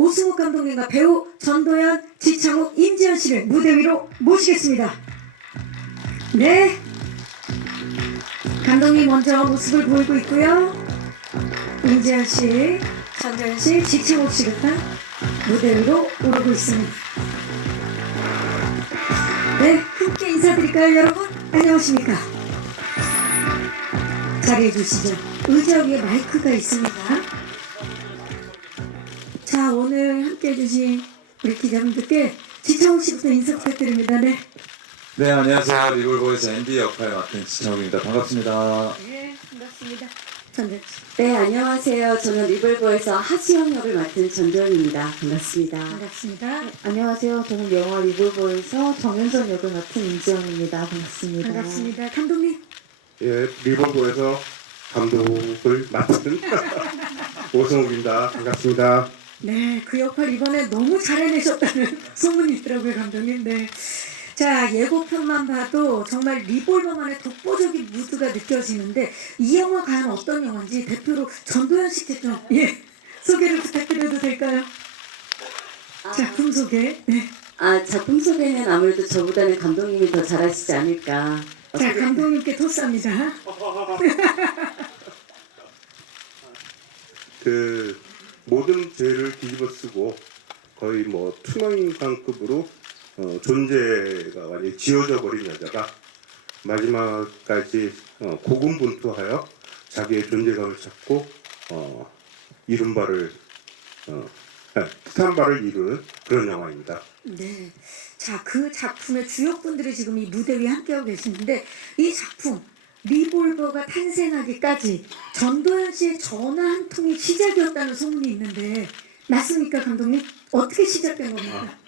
오승욱 감독님과 배우 전도연, 지창욱, 임지연 씨를 무대 위로 모시겠습니다. 네, 감독님 먼저 모습을 보이고 있고요. 임지연 씨, 전도연 씨, 지창욱 씨가 무대 위로 오르고 있습니다. 네, 함께 인사드릴까요, 여러분? 안녕하십니까? 자리해 주시죠. 의자 위에 마이크가 있습니다. 자, 오늘 함께 해주신 우리 기자분들께 지창욱 씨부터 인사 부탁드립니다. 네. 네, 안녕하세요. 리볼보에서 MD 역할 맡은 지창욱입니다. 반갑습니다. 네, 반갑습니다. 전도연 씨. 네, 안녕하세요. 저는 리볼보에서 하수영 역을 맡은 전도연입니다. 반갑습니다. 반갑습니다. 안녕하세요. 저는 영화 리볼보에서 정현선 역을 맡은 임지영입니다. 반갑습니다. 반갑습니다. 감독님. 예, 리볼보에서 감독을 맡은 오승욱입니다. 반갑습니다. 네, 그 역할 이번에 너무 잘 해내셨다는 소문이 있더라고요, 감독님. 네. 자, 예고편만 봐도 정말 리볼버만의 독보적인 무드가 느껴지는데 이 영화 과연 어떤 영화인지 대표로 전도연 씨께 좀 소개를 부탁드려도 될까요? 작품 소개. 네. 작품 소개는 아무래도 저보다는 감독님이 더 잘하시지 않을까. 자, 감독님께 토스합니다. 그 모든 죄를 뒤집어쓰고 거의 뭐 투명인간급으로 존재가 완전히 지워져 버린 여자가 마지막까지 고군분투하여 자기의 존재감을 찾고 이룬 바를 뜻한 바를 이루는 그런 영화입니다. 네. 자, 그 작품의 주역분들이 지금 이 무대 위에 함께하고 계시는데 이 작품 리볼버가 탄생하기까지 전도연 씨의 전화 한 통이 시작이었다는 소문이 있는데 맞습니까, 감독님? 어떻게 시작된 겁니까?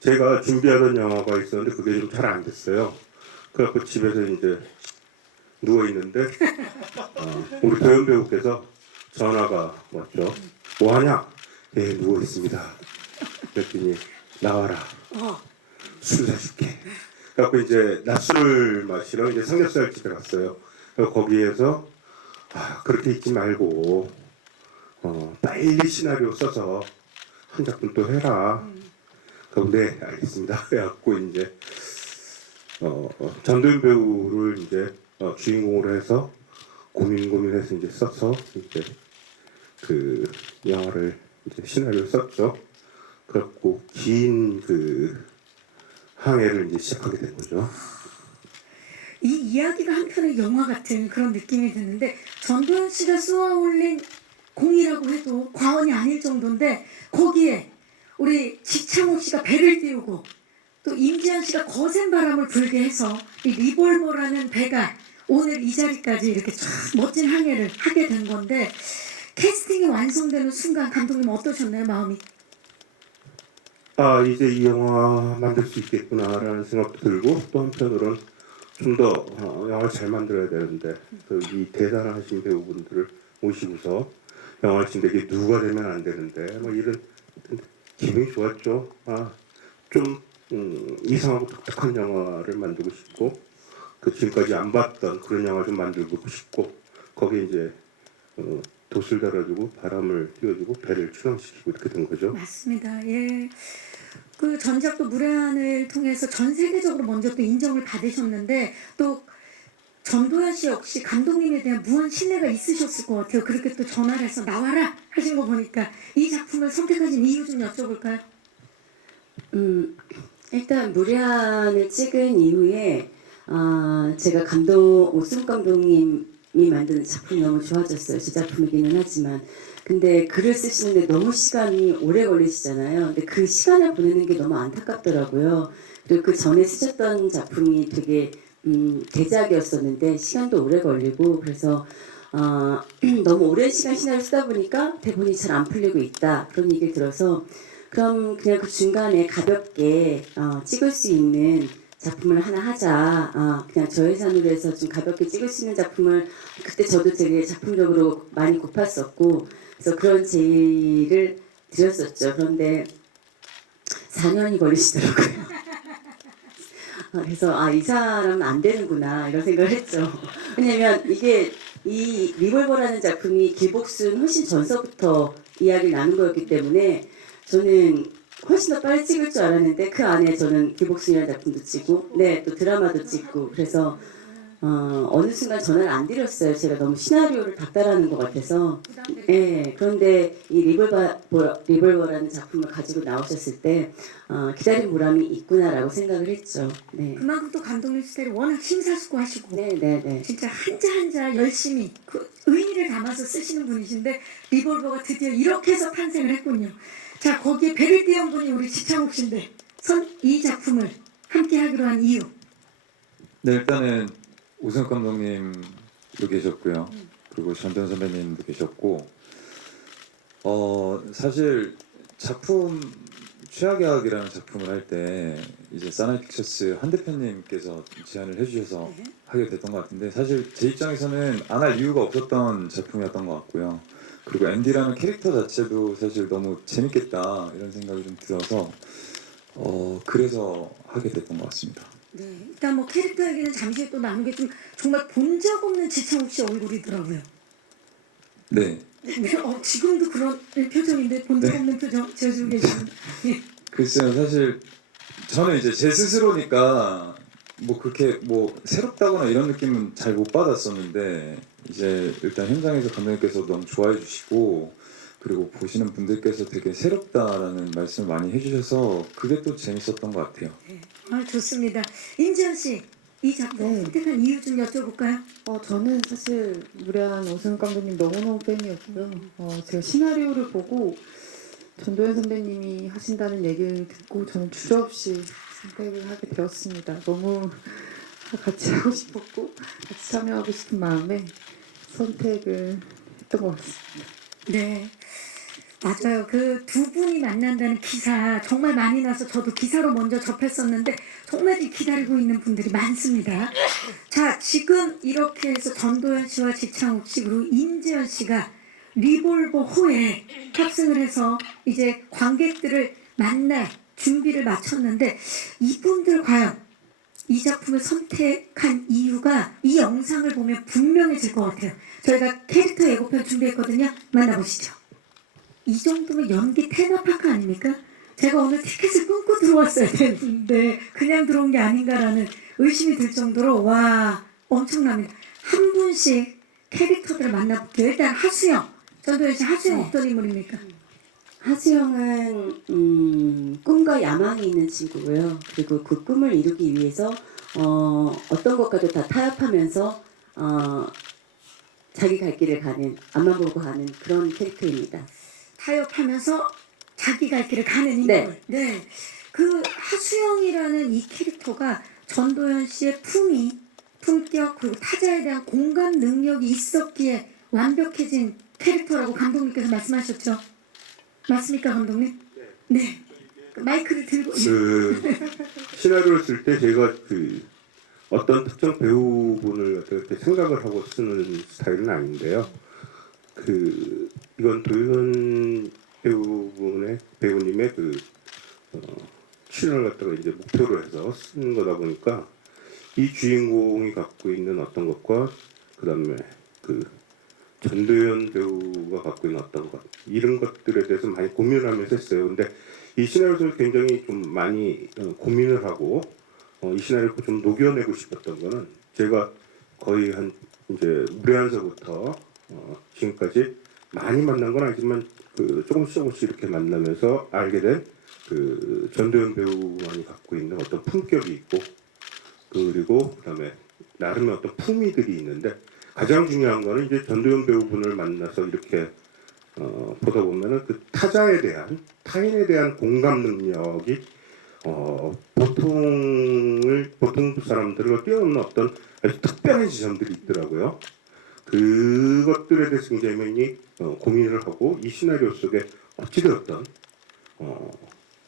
제가 준비하던 영화가 있었는데 그게 좀 잘 안 됐어요. 그래갖고 집에서 이제 누워 있는데 우리 도연 배우께서 전화가 왔죠. 뭐 하냐? 예, 누워 있습니다. 그랬더니 나와라. 술 사줄게. 그래갖고 이제 낮술을 마시러 이제 삼겹살 집에 갔어요. 그래서 거기에서 그렇게 있지 말고 빨리 시나리오 써서 한 작품 또 해라. 그럼 네, 알겠습니다. 그래갖고 이제 전도연 배우를 이제 주인공으로 해서 고민해서 이제 써서 이제 그 영화를 이제 시나리오 썼죠. 그래갖고 긴 그 항해를 이제 시작하게 된 거죠. 이 이야기가 한편의 영화 같은 그런 느낌이 드는데 전도연 씨가 쏘아올린 공이라고 해도 과언이 아닐 정도인데 거기에 우리 지창욱 씨가 배를 띄우고 또 임지연 씨가 거센 바람을 불게 해서 이 리볼버라는 배가 오늘 이 자리까지 이렇게 참 멋진 항해를 하게 된 건데 캐스팅이 완성되는 순간 감독님 어떠셨나요, 마음이? 이제 이 영화 만들 수 있겠구나라는 생각도 들고 또 한편으로는 좀 더 영화를 잘 만들어야 되는데 이 대단하신 배우분들을 모시고서 영화를 찍는데 이게 누가 되면 안 되는데 뭐 이런 기분이 좋았죠. 좀 이상하고 독특한 영화를 만들고 싶고 그 지금까지 안 봤던 그런 영화 좀 만들고 싶고 거기에 이제 돛을 달아주고 바람을 띄워주고 배를 출항시키고 이렇게 된 거죠. 맞습니다. 예. 그 전작도 무례한을 통해서 전 세계적으로 먼저 또 인정을 받으셨는데 또 전도연 씨 역시 감독님에 대한 무한 신뢰가 있으셨을 것 같아요. 그렇게 또 전화를 해서 나와라 하신 거 보니까 이 작품을 선택하신 이유 좀 여쭤볼까요? 일단 무례한을 찍은 이후에 제가 오승 감독님이 만든 작품이 너무 좋아졌어요. 제 작품이기는 하지만 근데 글을 쓰시는데 너무 시간이 오래 걸리시잖아요. 근데 그 시간을 보내는 게 너무 안타깝더라고요. 그리고 그 전에 쓰셨던 작품이 되게 대작이었었는데 시간도 오래 걸리고 그래서 너무 오랜 시간 시나리오 쓰다 보니까 대본이 잘 안 풀리고 있다 그런 얘기를 들어서 그럼 그냥 그 중간에 가볍게 찍을 수 있는 작품을 하나 하자. 그냥 저예산으로 해서 좀 가볍게 찍을 수 있는 작품을 그때 저도 되게 작품적으로 많이 고팠었고 그래서 그런 제의를 드렸었죠. 그런데 4년이 걸리시더라고요. 그래서 이 사람은 안 되는구나 이런 생각을 했죠. 왜냐면 이게 이 리볼버라는 작품이 길복순 훨씬 전서부터 이야기를 나눈 거였기 때문에 저는 훨씬 더 빨리 찍을 줄 알았는데 그 안에 저는 기복순이라는 작품도 찍고 네 또 드라마도 찍고 그래서 어느 순간 전화를 안 드렸어요. 제가 너무 시나리오를 닥달하는 것 같아서. 예, 그런데 이 리볼버라는 작품을 가지고 나오셨을 때 기다린 보람이 있구나라고 생각을 했죠. 네. 그만큼 또 감독님 스타일이 워낙 심사숙고하시고 네. 진짜 한자 한자 열심히 그 의미를 담아서 쓰시는 분이신데 리볼버가 드디어 이렇게 해서 탄생을 했군요. 자, 거기에 배를 띄운 분이 우리 지창욱 씨인데 이 작품을 함께 하기로 한 이유. 네, 일단은 오승욱 감독님도 계셨고요. 그리고 전도연 선배님도 계셨고, 사실 작품 최악의 작품을 할 때 이제 사나이 픽처스 한 대표님께서 제안을 해주셔서 네. 하게 됐던 것 같은데, 사실 제 입장에서는 안 할 이유가 없었던 작품이었던 것 같고요. 그리고 앤디라는 캐릭터 자체도 사실 너무 재밌겠다 이런 생각이 좀 들어서 그래서 하게 됐던 것 같습니다. 네, 일단 뭐 캐릭터 얘기는 잠시 후에 또 나누게 좀 정말 본 적 없는 지창욱 씨 얼굴이더라고요. 네, 네, 지금도 그런 표정인데 본 적 없는 표정 지어주고 계시는. 예. 글쎄요, 사실 저는 이제 제 스스로니까 뭐 그렇게 뭐 새롭다거나 이런 느낌은 잘 못 받았었는데, 이제 일단 현장에서 감독님께서 너무 좋아해 주시고 그리고 보시는 분들께서 되게 새롭다라는 말씀을 많이 해주셔서 그게 또 재밌었던 것 같아요. 네. 좋습니다. 임지연 씨, 이 작품 네. 선택한 이유 좀 여쭤볼까요? 저는 사실 무례한 오승욱 감독님 너무너무 팬이었고요. 제가 시나리오를 보고 전도연 선배님이 하신다는 얘기를 듣고 저는 주저없이 선택을 하게 되었습니다. 너무 같이 하고 싶었고 같이 참여하고 싶은 마음에 선택을 했던 것 같습니다. 네, 맞아요. 그 두 분이 만난다는 기사 정말 많이 나서 저도 기사로 먼저 접했었는데 정말 기다리고 있는 분들이 많습니다. 자, 지금 이렇게 해서 전도연 씨와 지창욱 씨 그리고 임지연 씨가 리볼버 호에 탑승을 해서 이제 관객들을 만날 준비를 마쳤는데 이분들 과연 이 작품을 선택한 이유가 이 영상을 보면 분명해질 것 같아요. 저희가 캐릭터 예고편 준비했거든요. 만나보시죠. 이 정도면 연기 테마파크 아닙니까? 제가 오늘 티켓을 끊고 들어왔어야 되는데 그냥 들어온 게 아닌가라는 의심이 들 정도로 와 엄청납니다. 한 분씩 캐릭터들을 만나볼게요. 일단 하수영. 전도연 씨 하수영 네. 어떤 인물입니까? 하수영은 꿈과 야망이 있는 친구고요. 그리고 그 꿈을 이루기 위해서 어떤 것과도 다 타협하면서 자기 갈 길을 가는 앞만 보고 가는 그런 캐릭터입니다. 타협하면서 자기 갈 길을 가는 인물. 네. 네. 그 하수영이라는 이 캐릭터가 전도연 씨의 품격 그리고 타자에 대한 공감 능력이 있었기에 완벽해진 캐릭터라고 감독님께서 말씀하셨죠. 맞습니까, 감독님? 네. 마이크를 들고. 그 시나리오를 쓸 때 제가 그 어떤 특정 배우분을 어떻게 생각을 하고 쓰는 스타일은 아닌데요. 그 이건 도윤 배우님의 그 출연을 갖다가 이제 목표로 해서 쓰는 거다 보니까 이 주인공이 갖고 있는 어떤 것과 그다음에 그 전도연 배우가 갖고 있는 어떤 것 이런 것들에 대해서 많이 고민을 하면서 했어요. 근데 이 시나리오를 굉장히 좀 많이 고민을 하고 이 시나리오를 좀 녹여내고 싶었던 거는 제가 거의 한 이제 무례한서부터 지금까지 많이 만난 건 아니지만 그 조금씩 이렇게 만나면서 알게 된 그 전도연 배우만이 갖고 있는 어떤 품격이 있고 그리고 그다음에 나름의 어떤 품위들이 있는데 가장 중요한 거는 이제 전도연 배우분을 만나서 이렇게 보다 보면은 그 타자에 대한 타인에 대한 공감 능력이 보통 사람들을 뛰어넘는 어떤 아주 특별한 지점들이 있더라고요. 그것들에 대해서 굉장히 고민을 하고 이 시나리오 속에 어찌되었던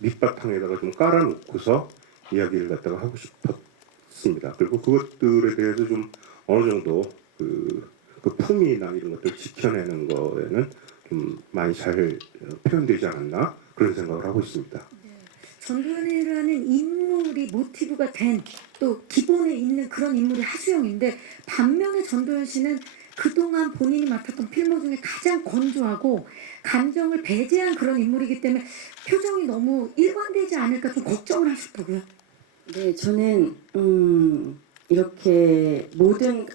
밑바탕에다가 좀 깔아놓고서 이야기를 갖다가 하고 싶었습니다. 그리고 그것들에 대해서 좀 어느 정도 그 품위나 이런 것들 지켜내는 거에는 좀 많이 잘 표현되지 않았나 그런 생각을 하고 있습니다. 전도연이라는 인물이 모티브가 된 또 기본에 있는 그런 인물이 하수영인데 반면에 전도연 씨는 그동안 본인이 맡았던 필모 중에 가장 건조하고 감정을 배제한 그런 인물이기 때문에 표정이 너무 일관되지 않을까 좀 걱정을 하셨다고요. 네, 저는 이렇게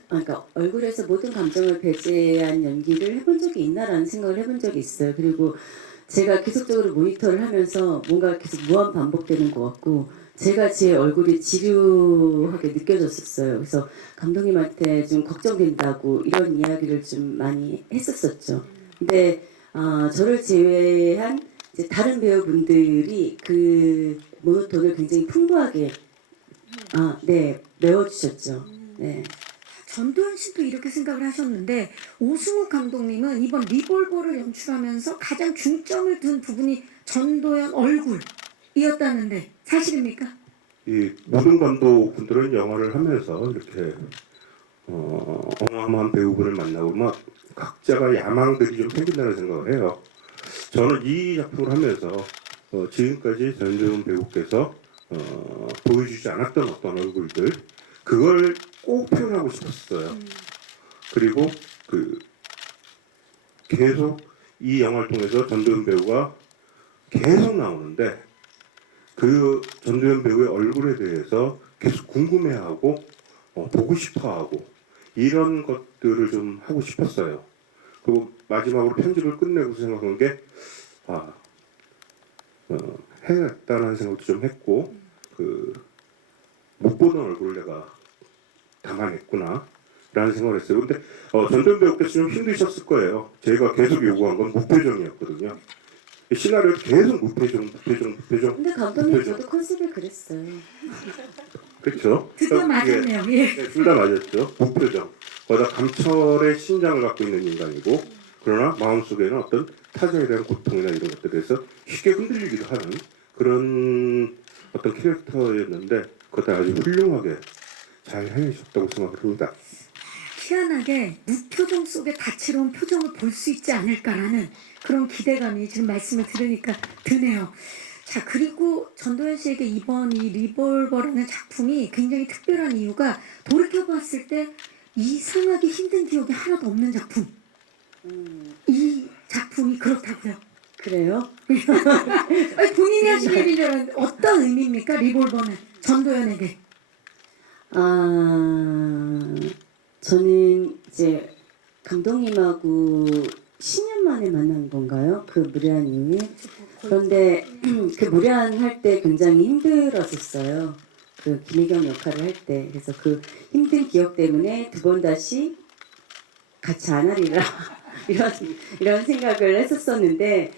그러니까 얼굴에서 모든 감정을 배제한 연기를 해본 적이 있나라는 생각을 해본 적이 있어요. 그리고 제가 계속적으로 모니터를 하면서 뭔가 계속 무한 반복되는 것 같고 제가 제 얼굴이 지루하게 느껴졌었어요. 그래서 감독님한테 좀 걱정된다고 이런 이야기를 좀 많이 했었었죠. 근데 저를 제외한 이제 다른 배우분들이 그 모노톤을 굉장히 풍부하게 메워주셨죠. 네. 전도연 씨도 이렇게 생각을 하셨는데 오승욱 감독님은 이번 리볼버를 연출하면서 가장 중점을 둔 부분이 전도연 얼굴이었다는데 사실입니까? 이 모든 감독분들은 영화를 하면서 이렇게 어마어마한 배우분을 만나고 막 각자가 야망들이 좀 생긴다는 생각을 해요. 저는 이 작품을 하면서 지금까지 전도연 배우께서 보여주지 않았던 어떤 얼굴들 그걸 꼭 표현하고 싶었어요. 그리고 계속 이 영화를 통해서 전도연 배우가 계속 나오는데 그 전도연 배우의 얼굴에 대해서 계속 궁금해하고 보고 싶어하고 이런 것들을 좀 하고 싶었어요. 그리고 마지막으로 편집을 끝내고 생각한 게 해냈다는 생각도 좀 했고 못 보던 얼굴을 내가 담아냈구나 라는 생각을 했어요. 근데 전도연 배우께서 좀 힘드셨을 거예요. 제가 계속 요구한 건 무표정이었거든요. 시나리오도 계속 무표정. 근데 감독님 저도 컨셉이 그랬어요. 그렇죠. 드디어 맞았네요. 예. 네, 둘 다 맞았죠. 무표정. 거기다 감철의 심장을 갖고 있는 인간이고 그러나 마음속에는 어떤 타자에 대한 고통이나 이런 것들에서 쉽게 흔들리기도 하는 그런 어떤 캐릭터였는데 그것도 아주 훌륭하게 잘 해내셨다고 생각합니다. 희한하게 무표정 속에 다채로운 표정을 볼 수 있지 않을까라는 그런 기대감이 지금 말씀을 들으니까 드네요. 자, 그리고 전도연 씨에게 이번 이 리볼버라는 작품이 굉장히 특별한 이유가 돌이켜봤을 때 이상하기 힘든 기억이 하나도 없는 작품. 이 작품이 그렇다고요. 그래요? 아니, 본인이 하신 얘기는 어떤 의미입니까? 리볼버는 전도연에게. 저는 이제 감독님하고 10년 만에 만난 건가요? 그 무례한 이후에. 그런데 그 무례한 할 때 굉장히 힘들었었어요. 그 김혜경 역할을 할 때. 그래서 그 힘든 기억 때문에 두 번 다시 같이 안 하리라 이런 생각을 했었었는데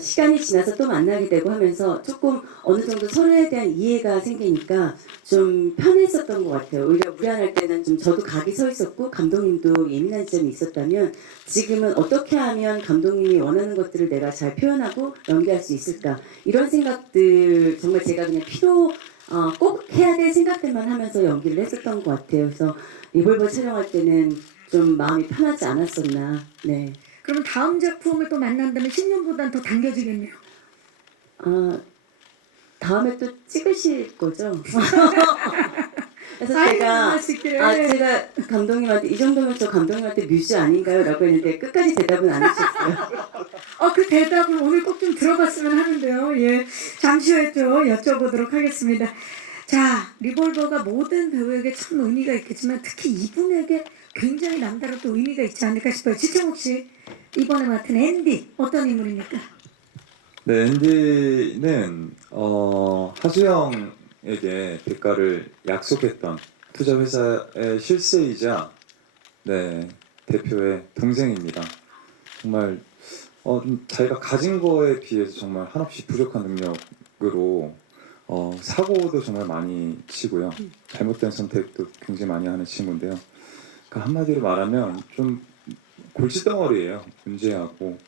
시간이 지나서 또 만나게 되고 하면서 조금 어느 정도 서로에 대한 이해가 생기니까 좀 편했었던 것 같아요. 오히려 무례할 때는 좀 저도 각이 서 있었고 감독님도 예민한 점이 있었다면 지금은 어떻게 하면 감독님이 원하는 것들을 내가 잘 표현하고 연기할 수 있을까 이런 생각들 정말 제가 그냥 꼭 해야 될 생각들만 하면서 연기를 했었던 것 같아요. 그래서 리볼버 촬영할 때는 좀 마음이 편하지 않았었나. 네. 그러면 다음 작품을 또 만난다면 10년보다는 더 당겨지겠네요. 다음에 또 찍으실 거죠? 그래서 아이고, 제가 맛있게. 제가 감독님한테 이 정도면 저 감독님한테 뮤즈 아닌가요? 라고 했는데 끝까지 대답은 안 해주셨어요. 그 대답을 오늘 꼭 좀 들어봤으면 하는데요. 예, 잠시 후에 또 여쭤보도록 하겠습니다. 자, 리볼버가 모든 배우에게 참 의미가 있겠지만 특히 이분에게 굉장히 남다른 또 의미가 있지 않을까 싶어요. 지창욱 씨, 이번에 맡은 앤디 어떤 인물입니까? 네, 앤디는 하수영에게 대가를 약속했던 투자 회사의 실세이자 대표의 동생입니다. 정말 자기가 가진 거에 비해서 정말 한없이 부족한 능력으로 사고도 정말 많이 치고요. 잘못된 선택도 굉장히 많이 하는 친구인데요. 그러니까 한마디로 말하면 좀 골칫덩어리예요. 문제하고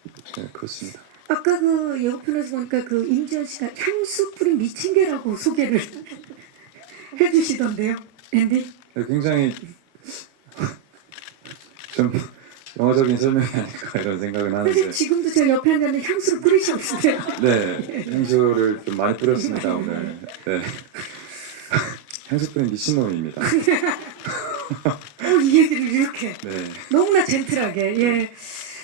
그렇습니다. 아까 그 예고편에서 보니까 그 임지연 씨가 향수 뿌린 미친 개라고 소개를 해주시던데요, 앤디? 굉장히 좀 영화적인 설명이 아닐까 이런 생각은 사실 하는데 지금도 제 옆에 앉았는데 향수를 뿌리셨어요. 네, 향수를 좀 많이 뿌렸습니다 오늘. 네. 향수 뿌린 미친놈입니다. 바로 이 얘기를 이렇게 네. 너무나 젠틀하게. 예.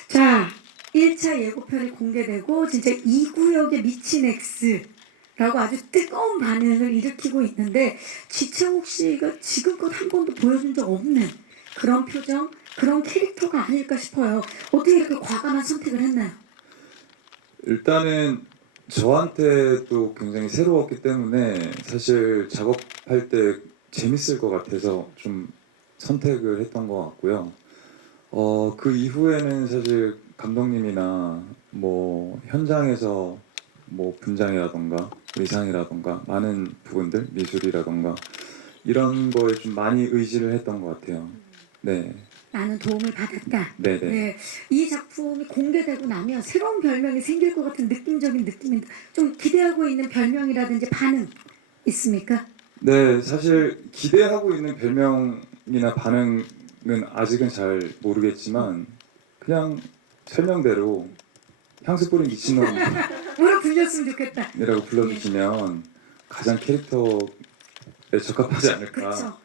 자, 1차 예고편이 공개되고 진짜 이 구역에 미친 X라고 아주 뜨거운 반응을 일으키고 있는데 지창욱 씨가 지금껏 한 번도 보여준 적 없는 그런 표정, 그런 캐릭터가 아닐까 싶어요. 어떻게 이렇게 과감한 선택을 했나요? 일단은 저한테도 굉장히 새로웠기 때문에 사실 작업할 때 재밌을 것 같아서 좀 선택을 했던 것 같고요. 그 이후에는 사실 감독님이나 뭐 현장에서 뭐 분장이라던가 의상이라던가 많은 부분들, 미술이라던가 이런 거에 좀 많이 의지를 했던 것 같아요. 네, 많은 도움을 받았다. 네, 네. 네, 이 작품이 공개되고 나면 새로운 별명이 생길 것 같은 느낌적인 느낌인데 좀 기대하고 있는 별명이라든지 반응 있습니까? 네, 사실 기대하고 있는 별명이나 반응은 아직은 잘 모르겠지만 그냥 설명대로 향수 뿌린 미친놈이라고 뭐라 불렸으면 좋겠다. 불러주시면 가장 캐릭터에 적합하지 않을까. 그렇죠.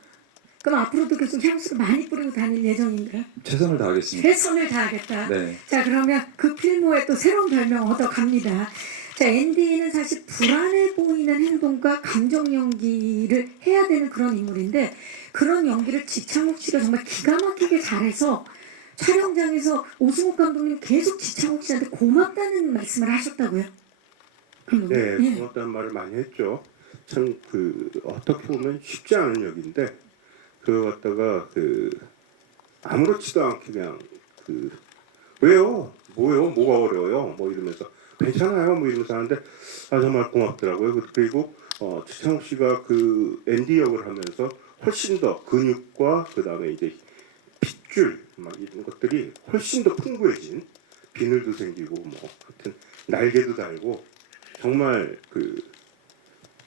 그럼 앞으로도 계속 향수를 많이 뿌리고 다닐 예정인가요? 최선을 다하겠습니다. 최선을 다하겠다. 네, 자, 그러면 그 필모에 또 새로운 별명 얻어갑니다. 자, 앤디는 사실 불안해 보이는 행동과 감정 연기를 해야 되는 그런 인물인데 그런 연기를 지창욱 씨가 정말 기가 막히게 잘해서 촬영장에서 오승욱 감독님 계속 지창욱 씨한테 고맙다는 말씀을 하셨다고요? 네, 예. 고맙다는 말을 많이 했죠. 참 어떻게 보면 쉽지 않은 역인데 그거 갖다가 아무렇지도 않게 그냥 왜요? 뭐요? 뭐가 어려워요? 뭐 이러면서 괜찮아요? 뭐 이러면서 하는데 정말 고맙더라고요. 그리고 지창욱 씨가 앤디 역을 하면서 훨씬 더 근육과 그 다음에 이제 핏줄 막 이런 것들이 훨씬 더 풍부해진 비늘도 생기고 뭐 하여튼 날개도 달고 정말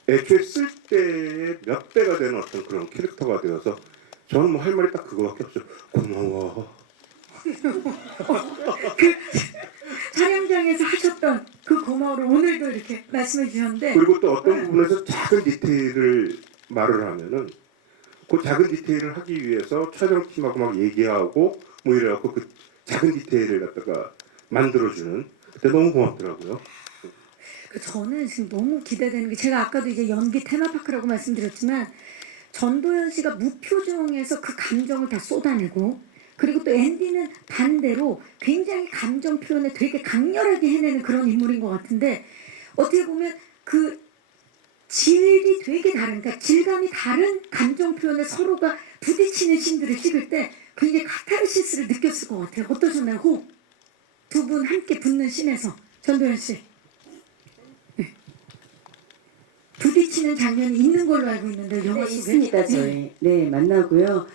애초에 쓸 때의 몇 배가 되는 어떤 그런 캐릭터가 되어서 저는 뭐 할 말이 딱 그거밖에 없죠. 고마워. 촬영장에서 하셨던 그 고마워를 오늘도 이렇게 말씀해 주셨는데 그리고 또 어떤 부분에서 작은 디테일을 말을 하면은 그 작은 디테일을 하기 위해서 촬영팀하고 막 얘기하고 뭐 이래갖고 그 작은 디테일을 갖다가 만들어주는 그때 너무 고맙더라고요. 저는 지금 너무 기대되는 게 제가 아까도 이제 연기 테마파크라고 말씀드렸지만 전도연 씨가 무표정에서 그 감정을 다 쏟아내고 그리고 또 앤디는 반대로 굉장히 감정 표현을 되게 강렬하게 해내는 그런 인물인 것 같은데 어떻게 보면 그 질이 되게 다른 그러니까 질감이 다른 감정 표현을 서로가 부딪히는 씬들을 찍을 때 굉장히 카타르시스를 느꼈을 것 같아요. 어떠셨나요? 호흡 두 분 함께 붙는 씬에서 전도연 씨 부딪히는 장면이 있는 걸로 알고 있는데 영화 네, 속에 있습니다. 저희 네 만나고요.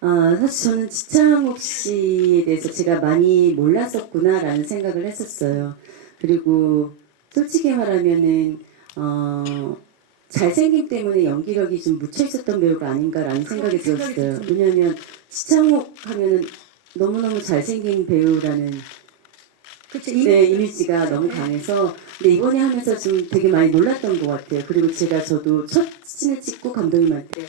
사실 저는 지창욱 씨에 대해서 제가 많이 몰랐었구나라는 생각을 했었어요. 그리고 솔직히 말하면은 잘생김 때문에 연기력이 좀 묻혀 있었던 배우가 아닌가라는 생각이 들었어요. 왜냐하면 지창욱 하면은 너무너무 잘생긴 배우라는 그렇죠. 네, 이미지가 너무 강해서 근데 이번에 하면서 좀 되게 많이 놀랐던 것 같아요. 그리고 저도 첫 씬을 찍고 감독님한테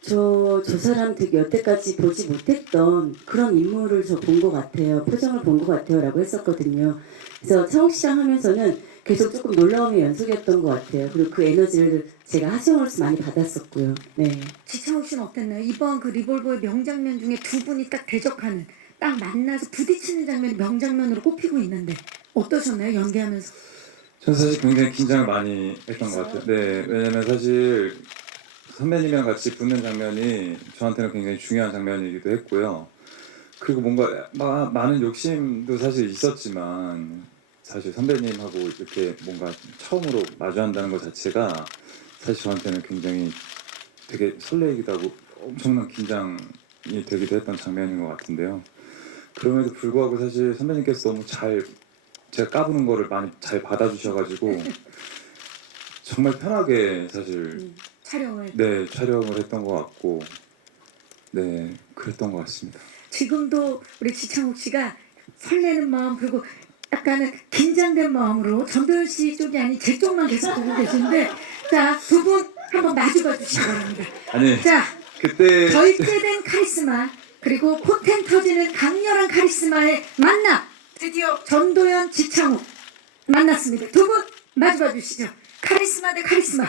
저 사람 되게 여태까지 보지 못했던 그런 인물을 저 본 것 같아요. 표정을 본 것 같아요. 라고 했었거든요. 그래서 창욱 씨랑 하면서는 계속 조금 놀라움의 연속이었던 것 같아요. 그리고 그 에너지를 제가 하정으로서 많이 받았었고요. 네. 지창욱 씨는 어땠나요? 이번 그 리볼버의 명장면 중에 두 분이 딱 대적하는 딱 만나서 부딪히는 장면이 명장면으로 꼽히고 있는데 어떠셨나요? 연기하면서 저는 사실 굉장히 긴장을 많이 했던 것 같아요. 네, 왜냐면 사실 선배님이랑 같이 붙는 장면이 저한테는 굉장히 중요한 장면이기도 했고요. 그리고 뭔가 많은 욕심도 사실 있었지만 사실 선배님하고 이렇게 뭔가 처음으로 마주한다는 것 자체가 사실 저한테는 굉장히 되게 설레이기도 하고 엄청난 긴장이 되기도 했던 장면인 것 같은데요. 그럼에도 불구하고 사실 선배님께서 너무 잘 제가 까부는 거를 많이 잘 받아주셔가지고 정말 편하게 사실 촬영을 촬영을 했던 것 같고 네 그랬던 것 같습니다. 지금도 우리 지창욱 씨가 설레는 마음 그리고 약간은 긴장된 마음으로 전도연 씨 쪽이 아닌 제 쪽만 계속 보고 계신데 자, 두 분 한번 마주봐 주시기 바랍니다. 아니 자, 그때 절제된 카리스마 그리고 포텐 터지는 강렬한 카리스마의 만남. 드디어 전도연, 지창욱 만났습니다. 두 분 마주봐 주시죠. 카리스마 대 카리스마.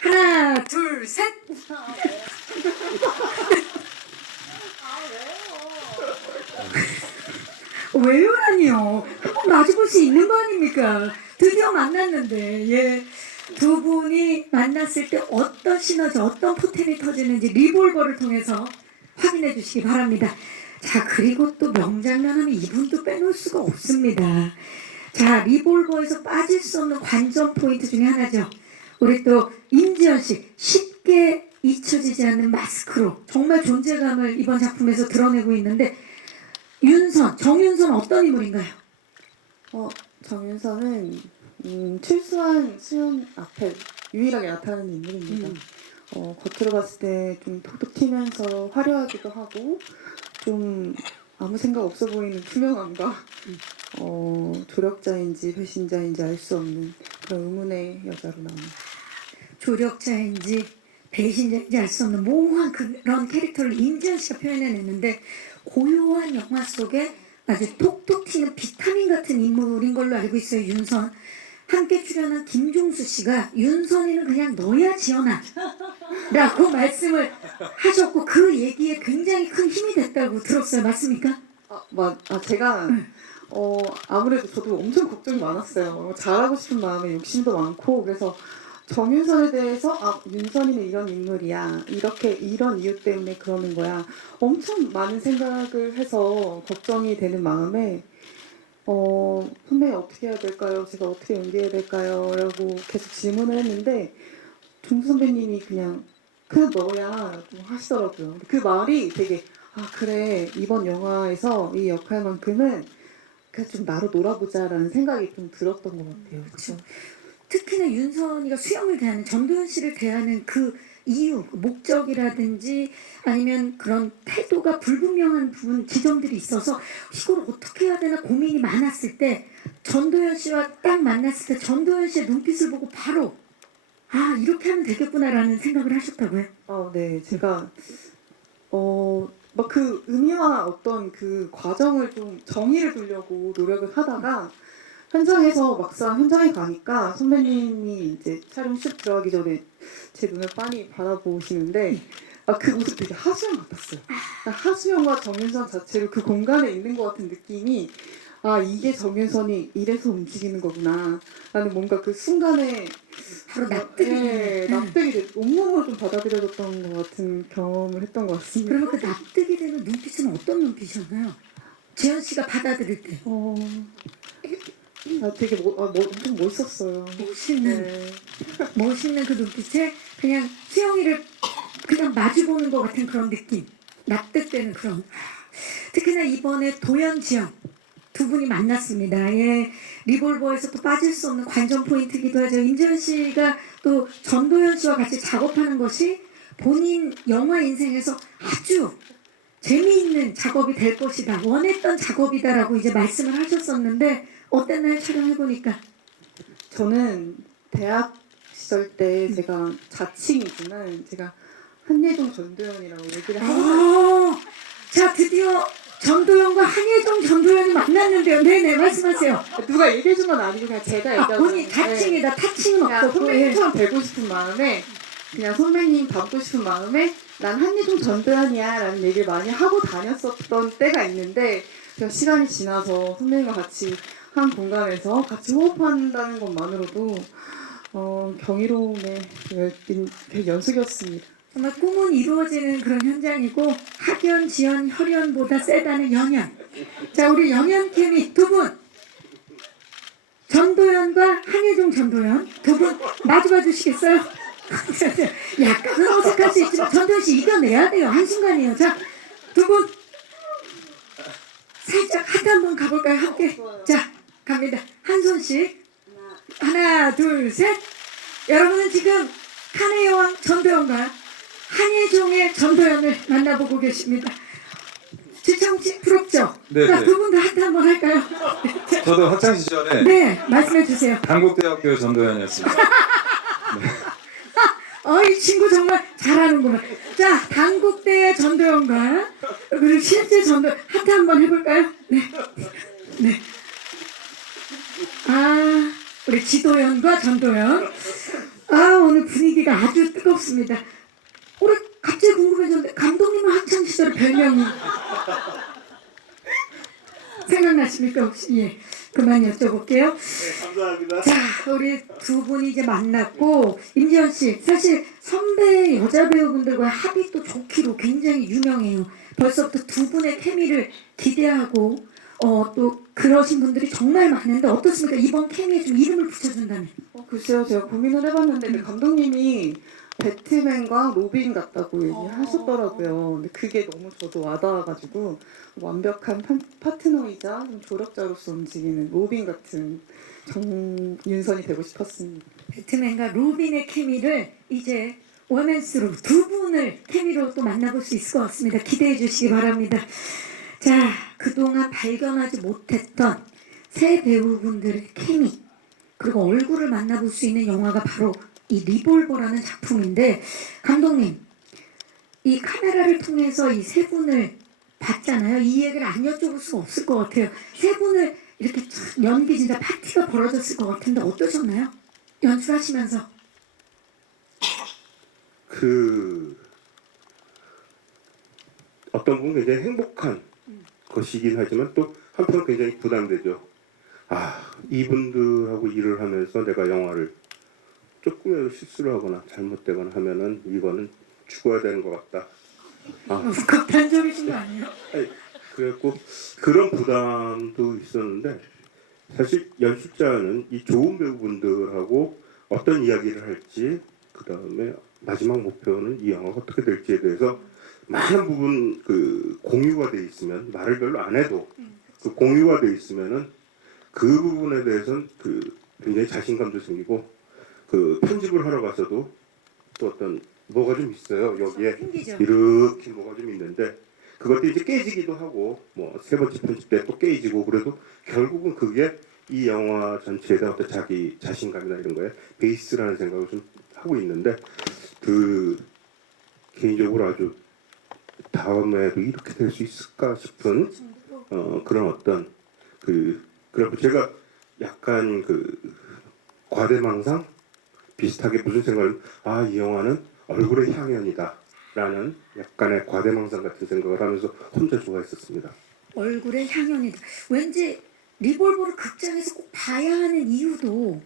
하나, 둘, 셋. 왜요라니요? 한번 마주볼 수 있는 거 아닙니까? 드디어 만났는데, 예. 두 분이 만났을 때 어떤 시너지, 어떤 포텐이 터지는지 리볼버를 통해서 확인해 주시기 바랍니다. 자, 그리고 또 명장면하면 이분도 빼놓을 수가 없습니다. 자, 리볼버에서 빠질 수 없는 관전 포인트 중에 하나죠. 우리 또 임지연 씨, 쉽게 잊혀지지 않는 마스크로 정말 존재감을 이번 작품에서 드러내고 있는데, 정윤선 어떤 인물인가요? 정윤서는 출소한 수연 앞에 유일하게 나타나는 인물입니다. 겉으로 봤을 때 좀 톡톡 튀면서 화려하기도 하고 좀 아무 생각 없어 보이는 투명함과 조력자인지 배신자인지 알 수 없는 그런 의문의 여자로 나옵니다. 조력자인지 배신자인지 알 수 없는 모호한 그런 캐릭터를 임지연 씨가 표현해냈는데, 고요한 영화 속에 아주 톡톡 튀는 비타민 같은 인물인 걸로 알고 있어요. 윤선. 함께 출연한 김종수 씨가 윤선이는 그냥 너야 지연아 라고 말씀을 하셨고, 그 얘기에 굉장히 큰 힘이 됐다고 들었어요. 맞습니까? 제가 아무래도 저도 엄청 걱정이 많았어요. 잘하고 싶은 마음에 욕심도 많고, 그래서 정윤선에 대해서 윤선이는 이런 인물이야, 이렇게 이런 이유 때문에 그러는 거야, 엄청 많은 생각을 해서 걱정이 되는 마음에 선배 어떻게 해야 될까요? 제가 어떻게 연기해야 될까요? 라고 계속 질문을 했는데 종수 선배님이 그냥 너야 라고 하시더라고요. 그 말이 되게 그래, 이번 영화에서 이 역할만큼은 그냥 좀 나로 놀아보자 라는 생각이 좀 들었던 것 같아요. 그렇죠. 특히나 윤선이가 수영을 대하는, 전도연 씨를 대하는 그 이유, 목적이라든지 아니면 그런 태도가 불분명한 부분, 지점들이 있어서 이걸 어떻게 해야 되나 고민이 많았을 때, 전도연 씨와 딱 만났을 때 전도연 씨의 눈빛을 보고 바로 이렇게 하면 되겠구나라는 생각을 하셨다고요? 네, 제가 막 그 의미와 어떤 그 과정을 좀 정의를 두려고 노력을 하다가 현장에서 막상 현장에 가니까 선배님이 이제 촬영 슛 들어가기 전에 제 눈을 빤히 바라보시는데 그 모습 되게 하수영 같았어요. 하수영과 정윤선 자체로 그 공간에 있는 것 같은 느낌이, 이게 정윤선이 이래서 움직이는 거구나 라는 뭔가 그 순간에 바로 납득이 온몸으로 좀 받아들여졌던 것 같은 경험을 했던 것 같습니다. 그러면 그 납득이 되는 눈빛은 어떤 눈빛이었나요? 재현 씨가 받아들일 때 되게 엄청 멋있었어요. 멋있는 그 눈빛에 그냥 수영이를 그냥 마주보는 것 같은 그런 느낌, 납득되는 그런. 특히나 이번에 도연, 지연 두 분이 만났습니다. 예, 리볼버에서 또 빠질 수 없는 관전 포인트이기도 하죠. 임지연 씨가 또 전도연 씨와 같이 작업하는 것이 본인 영화 인생에서 아주 재미있는 작업이 될 것이다, 원했던 작업이다라고 이제 말씀을 하셨었는데 어땠나요? 촬영해보니까. 저는 대학 시절 때 제가 자칭이지만 제가 한예종 전도연이라고 얘기를 하고 자, 드디어 전도연과 한예종 전도연이 만났는데요. 네네, 말씀하세요. 누가 얘기해준 건 아니고 그냥 제가 얘기하는 본인 자칭이다. 타칭은 그냥 없고. 선배님처럼 되고 싶은 마음에, 그냥 선배님 닮고 싶은 마음에 난 한예종 전도연이야 라는 얘기를 많이 하고 다녔었던 때가 있는데, 그냥 시간이 지나서 선배님과 같이 한 공간에서 같이 호흡한다는 것만으로도 경이로움의 연속이었습니다. 정말 꿈은 이루어지는 그런 현장이고, 학연, 지연, 혈연보다 세다는 연연. 자, 우리 연연 케미 두 분, 전도연과 한예종 전도연 두 분 마주봐 주시겠어요? 약간은 어색할 수 있지만 전도연 씨 이겨내야 돼요. 한순간이에요. 자, 두 분 살짝 하트 한번 가볼까요? 함께. 자, 갑니다. 한 손씩. 하나, 둘, 셋. 여러분은 지금 칸의 여왕 전도연과 한예종의 전도연을 만나보고 계십니다. 지창욱 씨 부럽죠? 네, 자, 네. 두 분 다 하트 한번 할까요? 저도 학창 시절에 네, 말씀해 주세요. 단국대학교 전도연이었습니다. 이 이 친구 정말 잘하는구만. 자, 당국대 전도연과 그리고 실제 전도 하트 한번 해볼까요? 네. 네. 아, 우리 지도연과 전도연. 아, 오늘 분위기가 아주 뜨겁습니다. 우리 갑자기 궁금해졌는데 감독님은 학창 시절 별명이 생각나십니까 혹시? 예. 그만 여쭤볼게요. 감사합니다. 자, 우리 두 분이 이제 만났고 임지연 씨 사실 선배 여자 배우분들과의 합이 또 좋기로 굉장히 유명해요. 벌써부터 두 분의 케미를 기대하고 또 그러신 분들이 정말 많은데 어떻습니까? 이번 케미에 좀 이름을 붙여준다면. 글쎄요, 제가 고민을 해봤는데 근데 감독님이 배트맨과 로빈 같다고 얘기하셨더라고요. 근데 그게 너무 저도 와닿아가지고 완벽한 파트너이자 좀 조력자로서 움직이는 로빈 같은 정윤선이 되고 싶었습니다. 배트맨과 로빈의 케미를 이제 워맨스로 두 분을 케미로 또 만나볼 수 있을 것 같습니다. 기대해 주시기 바랍니다. 자, 그동안 발견하지 못했던 새 배우분들의 케미 그리고 얼굴을 만나볼 수 있는 영화가 바로 이 리볼버라는 작품인데 감독님 이 카메라를 통해서 이 세 분을 봤잖아요. 이 얘기를 안 여쭤볼 수가 없을 것 같아요. 세 분을 이렇게 참 연기 진짜 파티가 벌어졌을 것 같은데 어떠셨나요? 연출하시면서. 어떤 분은 굉장히 행복한 것이긴 하지만 또 한편은 굉장히 부담되죠. 아, 이분들하고 일을 하면서 내가 영화를 조금이라도 실수를 하거나 잘못되거나 하면은 이거는 죽어야 되는 것 같다. 극단적이신 거 아니에요? 그래갖고 그런 부담도 있었는데 사실 연출자는 이 좋은 배우분들하고 어떤 이야기를 할지 그 다음에 마지막 목표는 이 영화가 어떻게 될지에 대해서 많은 부분 공유가 돼 있으면 말을 별로 안 해도 그 공유가 돼 있으면은 그 부분에 대해서는 굉장히 자신감도 생기고 편집을 하러 가서도 또 어떤 뭐가 좀 있어요. 여기에 생기죠. 이렇게 뭐가 좀 있는데 그것도 이제 깨지기도 하고 뭐 세 번째 편집 때 또 깨지고 그래도 결국은 그게 이 영화 전체에 대한 어떤 자기 자신감이나 이런 거에 베이스라는 생각을 좀 하고 있는데 개인적으로 아주 다음에도 이렇게 될 수 있을까 싶은 그런 어떤 그래고 제가 약간 과대망상 비슷하게 무슨 생각을 이 영화는 얼굴의 향연이다 라는 약간의 과대망상 같은 생각을 하면서 혼자 좋아했었습니다. 얼굴의 향연이다. 왠지 리볼버를 극장에서 꼭 봐야 하는 이유도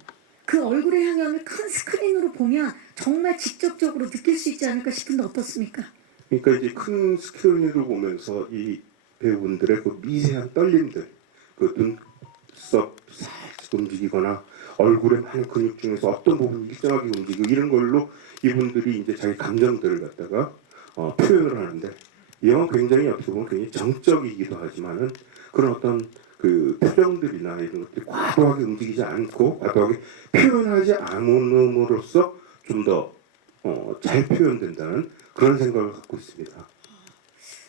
그 얼굴의 향연을 큰 스크린으로 보면 정말 직접적으로 느낄 수 있지 않을까 싶은데 어떻습니까? 그러니까 이제 큰 스크린으로 보면서 이 배우분들의 그 미세한 떨림들, 그 눈썹 살짝 움직이거나 얼굴의 많은 근육 중에서 어떤 부분이 일정하게 움직이고 이런 걸로 이분들이 이제 자기 감정들을 갖다가 표현을 하는데 이 영화 굉장히 어떻게 보면 굉장히 정적이기도 하지만은 그런 어떤 표정들이나 이런 것들이 과도하게 움직이지 않고 과도하게 표현하지 않음으로써 좀 더 잘 표현된다는 그런 생각을 갖고 있습니다.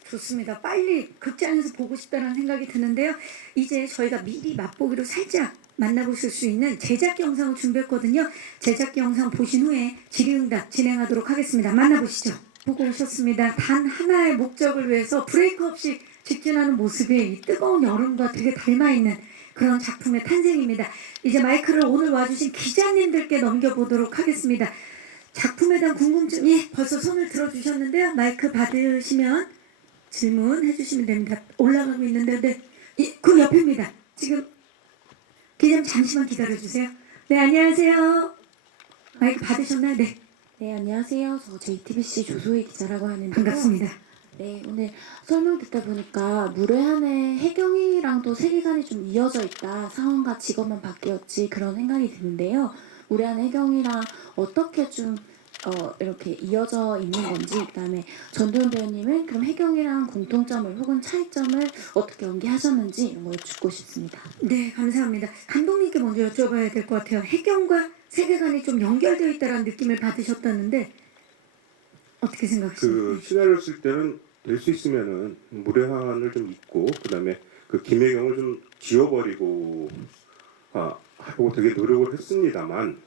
좋습니다. 빨리 극장에서 보고 싶다는 생각이 드는데요. 이제 저희가 미리 맛보기로 살짝 만나보실 수 있는 제작 영상을 준비했거든요. 제작 영상 보신 후에 질의응답 진행하도록 하겠습니다. 만나보시죠. 보고 오셨습니다. 단 하나의 목적을 위해서 브레이크 없이 직진하는 모습이 이 뜨거운 여름과 되게 닮아있는 그런 작품의 탄생입니다. 이제 마이크를 오늘 와주신 기자님들께 넘겨보도록 하겠습니다. 작품에 대한 궁금증이 벌써 손을 들어주셨는데요. 마이크 받으시면 질문해 주시면 됩니다. 올라가고 있는데 그 옆입니다. 지금 기자님 잠시만 기다려주세요. 네, 안녕하세요. 마이크 받으셨나요? 네, 네, 안녕하세요. 저 JTBC 조소희 기자라고 하는데요. 반갑습니다. 네, 오늘 설명 듣다 보니까 무례한의 혜경이랑도 세계관이 좀 이어져 있다. 상황과 직업만 바뀌었지 그런 생각이 드는데요. 무례한 혜경이랑 어떻게 좀 이렇게 이어져 있는 건지, 그다음에 전도연 배우님은 그럼 혜경이랑 공통점을 혹은 차이점을 어떻게 연기하셨는지 이런 걸 듣고 싶습니다. 네, 감사합니다. 감독님께 먼저 여쭤봐야 될 것 같아요. 해경과 세계관이 좀 연결되어 있다는 느낌을 받으셨다는데 어떻게 생각하십니까? 시나리오 쓸 때는 될 수 있으면은 무례한을 좀 잊고 그다음에 김혜경을 좀 지워버리고 하려고 되게 노력을 했습니다만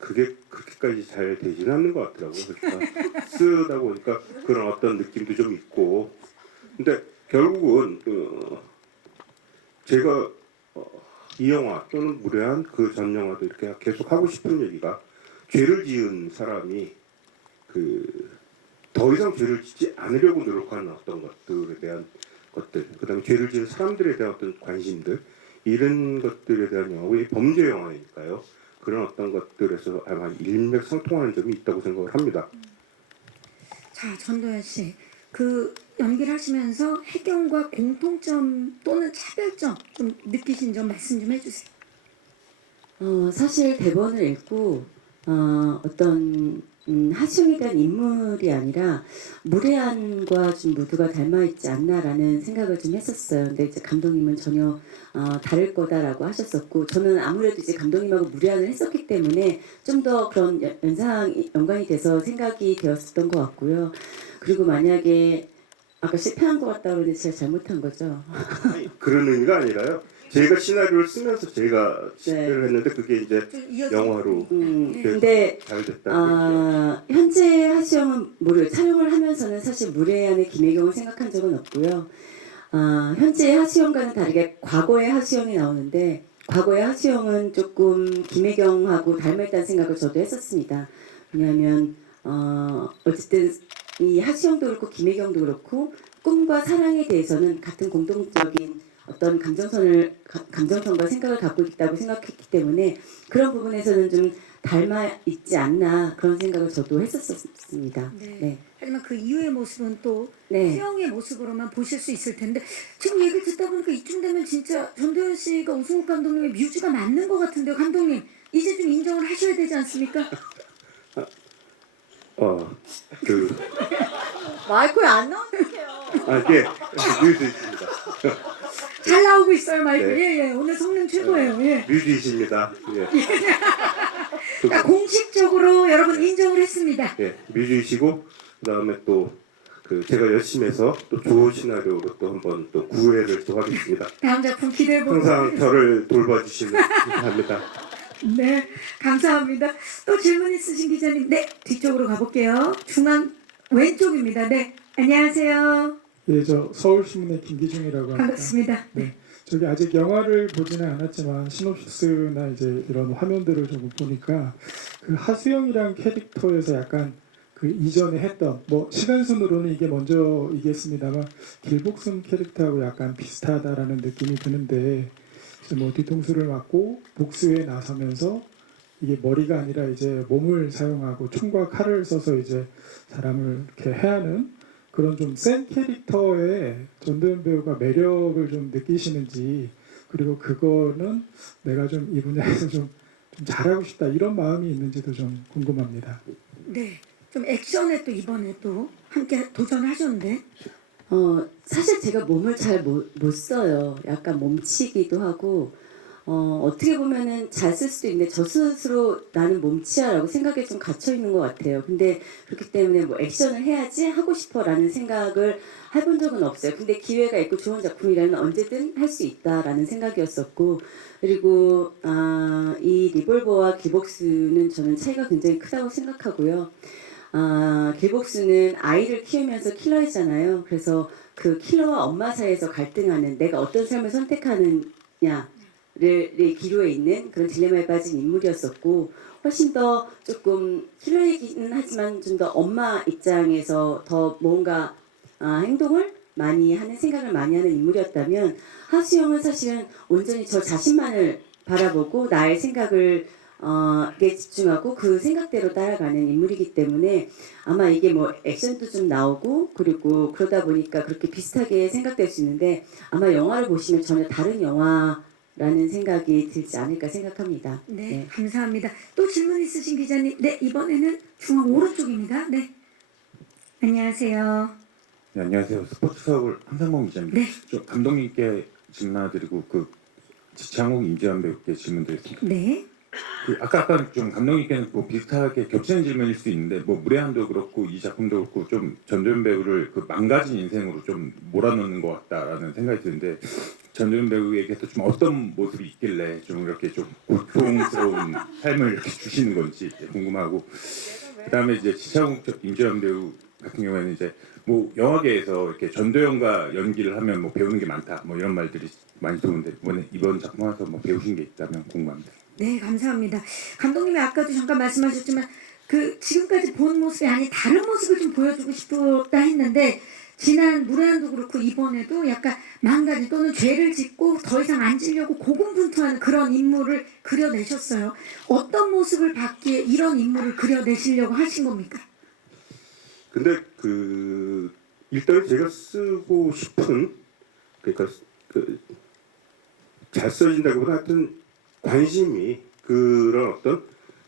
그게 그렇게까지 잘 되지는 않는 것 같더라고요. 그러니까 쓰다 보니까 그런 어떤 느낌도 좀 있고, 근데 결국은 제가 이 영화 또는 무례한 그 전 영화도 이렇게 계속 하고 싶은 얘기가, 죄를 지은 사람이 더 이상 죄를 짓지 않으려고 노력하는 어떤 것들에 대한 것들, 그다음에 죄를 지은 사람들에 대한 어떤 관심들, 이런 것들에 대한 영화고, 이 범죄 영화니까요. 그런 어떤 것들에서 아마 일맥상통하는 점이 있다고 생각을 합니다. 자, 전도연 씨, 그 연기를 하시면서 해경과 공통점 또는 차별점 좀 느끼신 점 말씀 좀 해주세요. 사실 대본을 읽고 어떤 하수영에 대한 인물이 아니라 무례한과 좀 모두가 닮아있지 않나라는 생각을 좀 했었어요. 근데 이제 감독님은 전혀 다를 거다라고 하셨었고, 저는 아무래도 이제 감독님하고 무례한을 했었기 때문에 좀 더 그런 연관이 돼서 생각이 되었었던 것 같고요. 그리고 만약에 아까 실패한 것 같다고 그러는데 제가 잘못한 거죠. 그런 의미가 아니라요. 제가 시나리오를 쓰면서 제가 실패를 했는데 그게 이제 좀 이어서 영화로 근데 잘 됐다. 현재 하수영은 촬영을 하면서는 사실 무례한의 김혜경을 생각한 적은 없고요. 현재 하수영과는 다르게 과거의 하수영이 나오는데, 과거의 하수영은 조금 김혜경하고 닮아있다는 생각을 저도 했었습니다. 왜냐하면 어쨌든 이 하수영도 그렇고 김혜경도 그렇고 꿈과 사랑에 대해서는 같은 공동적인 어떤 감정선과 생각을 갖고 있다고 생각했기 때문에 그런 부분에서는 좀 닮아 있지 않나, 그런 생각을 저도 했었습니다. 네. 네. 하지만 그 이후의 모습은 또 네. 수영의 모습으로만 보실 수 있을 텐데, 지금 얘기 듣다 보니까 이쯤 되면 진짜 전도연 씨가 오승욱 감독님의 뮤즈가 맞는 것 같은데요. 감독님, 이제 좀 인정을 하셔야 되지 않습니까? 마이크에 안 나오세요. 예, 뮤즈 있습니다. 잘 나오고 있어요, 마이크. 네. 예, 예. 오늘 성능 최고예요. 예. 뮤즈이십니다. 예. 그러니까 공식적으로 여러분 인정을 했습니다. 예, 뮤즈이시고, 그다음에 또 제가 열심히 해서 또 좋은 시나리오로 또 한번 또 구애를 또 하겠습니다. 다음 작품 기대해 보도록 항상 하겠습니다. 저를 돌봐주시면 감사합니다. 네, 감사합니다. 또 질문 있으신 기자님, 네, 뒤쪽으로 가볼게요. 중앙 왼쪽입니다. 네, 안녕하세요. 예, 저 서울신문의 김기중이라고 합니다. 반갑습니다. 네, 저기 아직 영화를 보지는 않았지만 시놉시스나 이제 이런 화면들을 좀 보니까 그 하수영이란 캐릭터에서 약간 그 이전에 했던, 뭐 시간순으로는 이게 먼저이겠습니다만 길복순 캐릭터하고 약간 비슷하다라는 느낌이 드는데, 뭐 뒤통수를 맞고 복수에 나서면서 이게 머리가 아니라 이제 몸을 사용하고 총과 칼을 써서 이제 사람을 이렇게 해하는 그런 좀 센 캐릭터에 전도연 배우가 매력을 좀 느끼시는지, 그리고 그거는 내가 좀 이 분야에서 좀 잘하고 싶다 이런 마음이 있는지도 좀 궁금합니다. 네, 좀 액션에 또 이번에 또 함께 도전하셨는데, 사실 제가 몸을 잘 못 써요. 약간 몸치기도 하고, 어떻게 보면은 잘 쓸 수도 있는데 저 스스로 나는 몸치야라고 생각에 좀 갇혀 있는 것 같아요. 근데 그렇기 때문에 뭐 액션을 해야지 하고 싶어라는 생각을 해본 적은 없어요. 근데 기회가 있고 좋은 작품이라면 언제든 할 수 있다라는 생각이었었고, 그리고 이 리볼버와 길복수는 저는 차이가 굉장히 크다고 생각하고요. 길복수는 아이를 키우면서 킬러이잖아요. 그래서 그 킬러와 엄마 사이에서 갈등하는, 내가 어떤 삶을 선택하느냐를 기로에 있는 그런 딜레마에 빠진 인물이었었고, 훨씬 더 조금 킬러이기는 하지만 좀 더 엄마 입장에서 더 뭔가 행동을 많이 하는, 생각을 많이 하는 인물이었다면, 하수영은 사실은 온전히 저 자신만을 바라보고 나의 생각을 에 집중하고 그 생각대로 따라가는 인물이기 때문에 아마 이게 뭐 액션도 좀 나오고, 그리고 그러다 보니까 그렇게 비슷하게 생각될 수 있는데, 아마 영화를 보시면 전혀 다른 영화라는 생각이 들지 않을까 생각합니다. 네, 감사합니다. 또 질문 있으신 기자님, 네, 이번에는 중앙 오른쪽입니다. 네, 안녕하세요. 네, 안녕하세요. 스포츠서울 한상봉 기자입니다. 네. 좀 감독님께 질문 하나 드리고 지창욱 임지환 배우께 질문 드리겠습니다. 네, 아까 좀 감독님께는 뭐 비슷하게 겹치는 질문일 수 있는데, 뭐 무례한도 그렇고 이 작품도 그렇고 좀 전도연 배우를 그 망가진 인생으로 좀 몰아넣는 것 같다라는 생각이 드는데, 전도연 배우에게서 좀 어떤 모습이 있길래 좀 이렇게 좀 고통스러운 삶을 이렇게 주시는 건지 이제 궁금하고, 그다음에 이제 지창욱 임지연 배우 같은 경우에는 이제 뭐 영화계에서 이렇게 전도연과 연기를 하면 뭐 배우는 게 많다 뭐 이런 말들이 많이 들어오는데 이번 작품 와서 뭐 배우신 게 있다면 궁금합니다. 네, 감사합니다. 감독님이 아까도 잠깐 말씀하셨지만 그 지금까지 본 모습이 아닌 다른 모습을 좀 보여주고 싶다 했는데 지난 무례한도 그렇고 이번에도 약간 망가진 또는 죄를 짓고 더 이상 안 지려고 고군분투하는 그런 인물을 그려내셨어요. 어떤 모습을 받기에 이런 인물을 그려내시려고 하신 겁니까? 근데 일단 제가 쓰고 싶은, 그러니까 잘 써진다기보다 하여튼 관심이 그런 어떤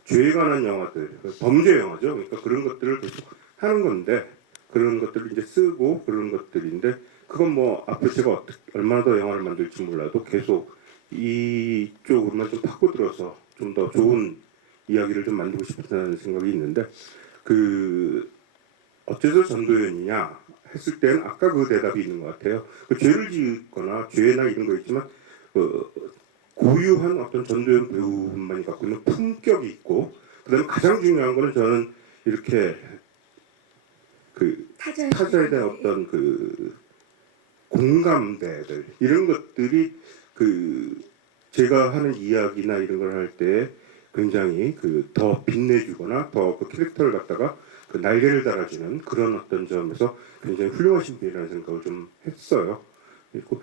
죄에 관한 영화들, 범죄 영화죠. 그러니까 그런 것들을 계속 하는 건데, 그런 것들을 이제 쓰고 그런 것들인데, 그건 뭐 앞으로 제가 얼마나 더 영화를 만들지 몰라도 계속 이쪽으로만 좀 파고들어서 좀 더 좋은 이야기를 좀 만들고 싶다는 생각이 있는데, 어째서 전도연이냐 했을 때는 아까 그 대답이 있는 것 같아요. 죄를 짓거나 죄나 이런 거 있지만 고유한 어떤 전도연 배우만이 갖고 있는 품격이 있고, 그다음에 가장 중요한 거는 저는 이렇게 타자에 대한 어떤 공감대들 이런 것들이 제가 하는 이야기나 이런 걸 할 때 굉장히 더 빛내주거나 더 그 캐릭터를 갖다가 날개를 달아주는 그런 어떤 점에서 굉장히 훌륭하신 분이라는 생각을 좀 했어요. 그리고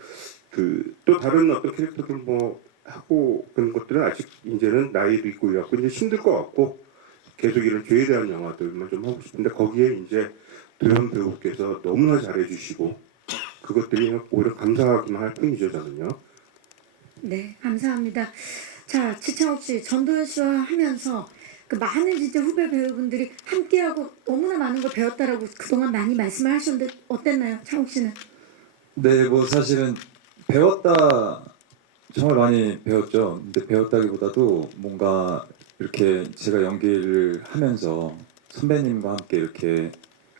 또 다른 어떤 캐릭터들 뭐 하고 그런 것들은 아직 이제는 나이도 있고 이래갖고 이제 힘들 것 같고 계속 이런 죄에 대한 영화들만 좀 하고 싶은데, 거기에 이제 도연 배우께서 너무나 잘해주시고 그것들이 오히려 감사하기만 할 뿐이죠, 저는요. 네, 감사합니다. 자, 지창욱 씨, 전도연 씨와 하면서 그 많은 진짜 후배 배우분들이 함께하고 너무나 많은 걸 배웠다라고 그동안 많이 말씀을 하셨는데 어땠나요, 창욱 씨는? 네, 뭐 사실은 배웠다 정말 많이 배웠죠. 근데 배웠다기보다도 뭔가 이렇게 제가 연기를 하면서 선배님과 함께 이렇게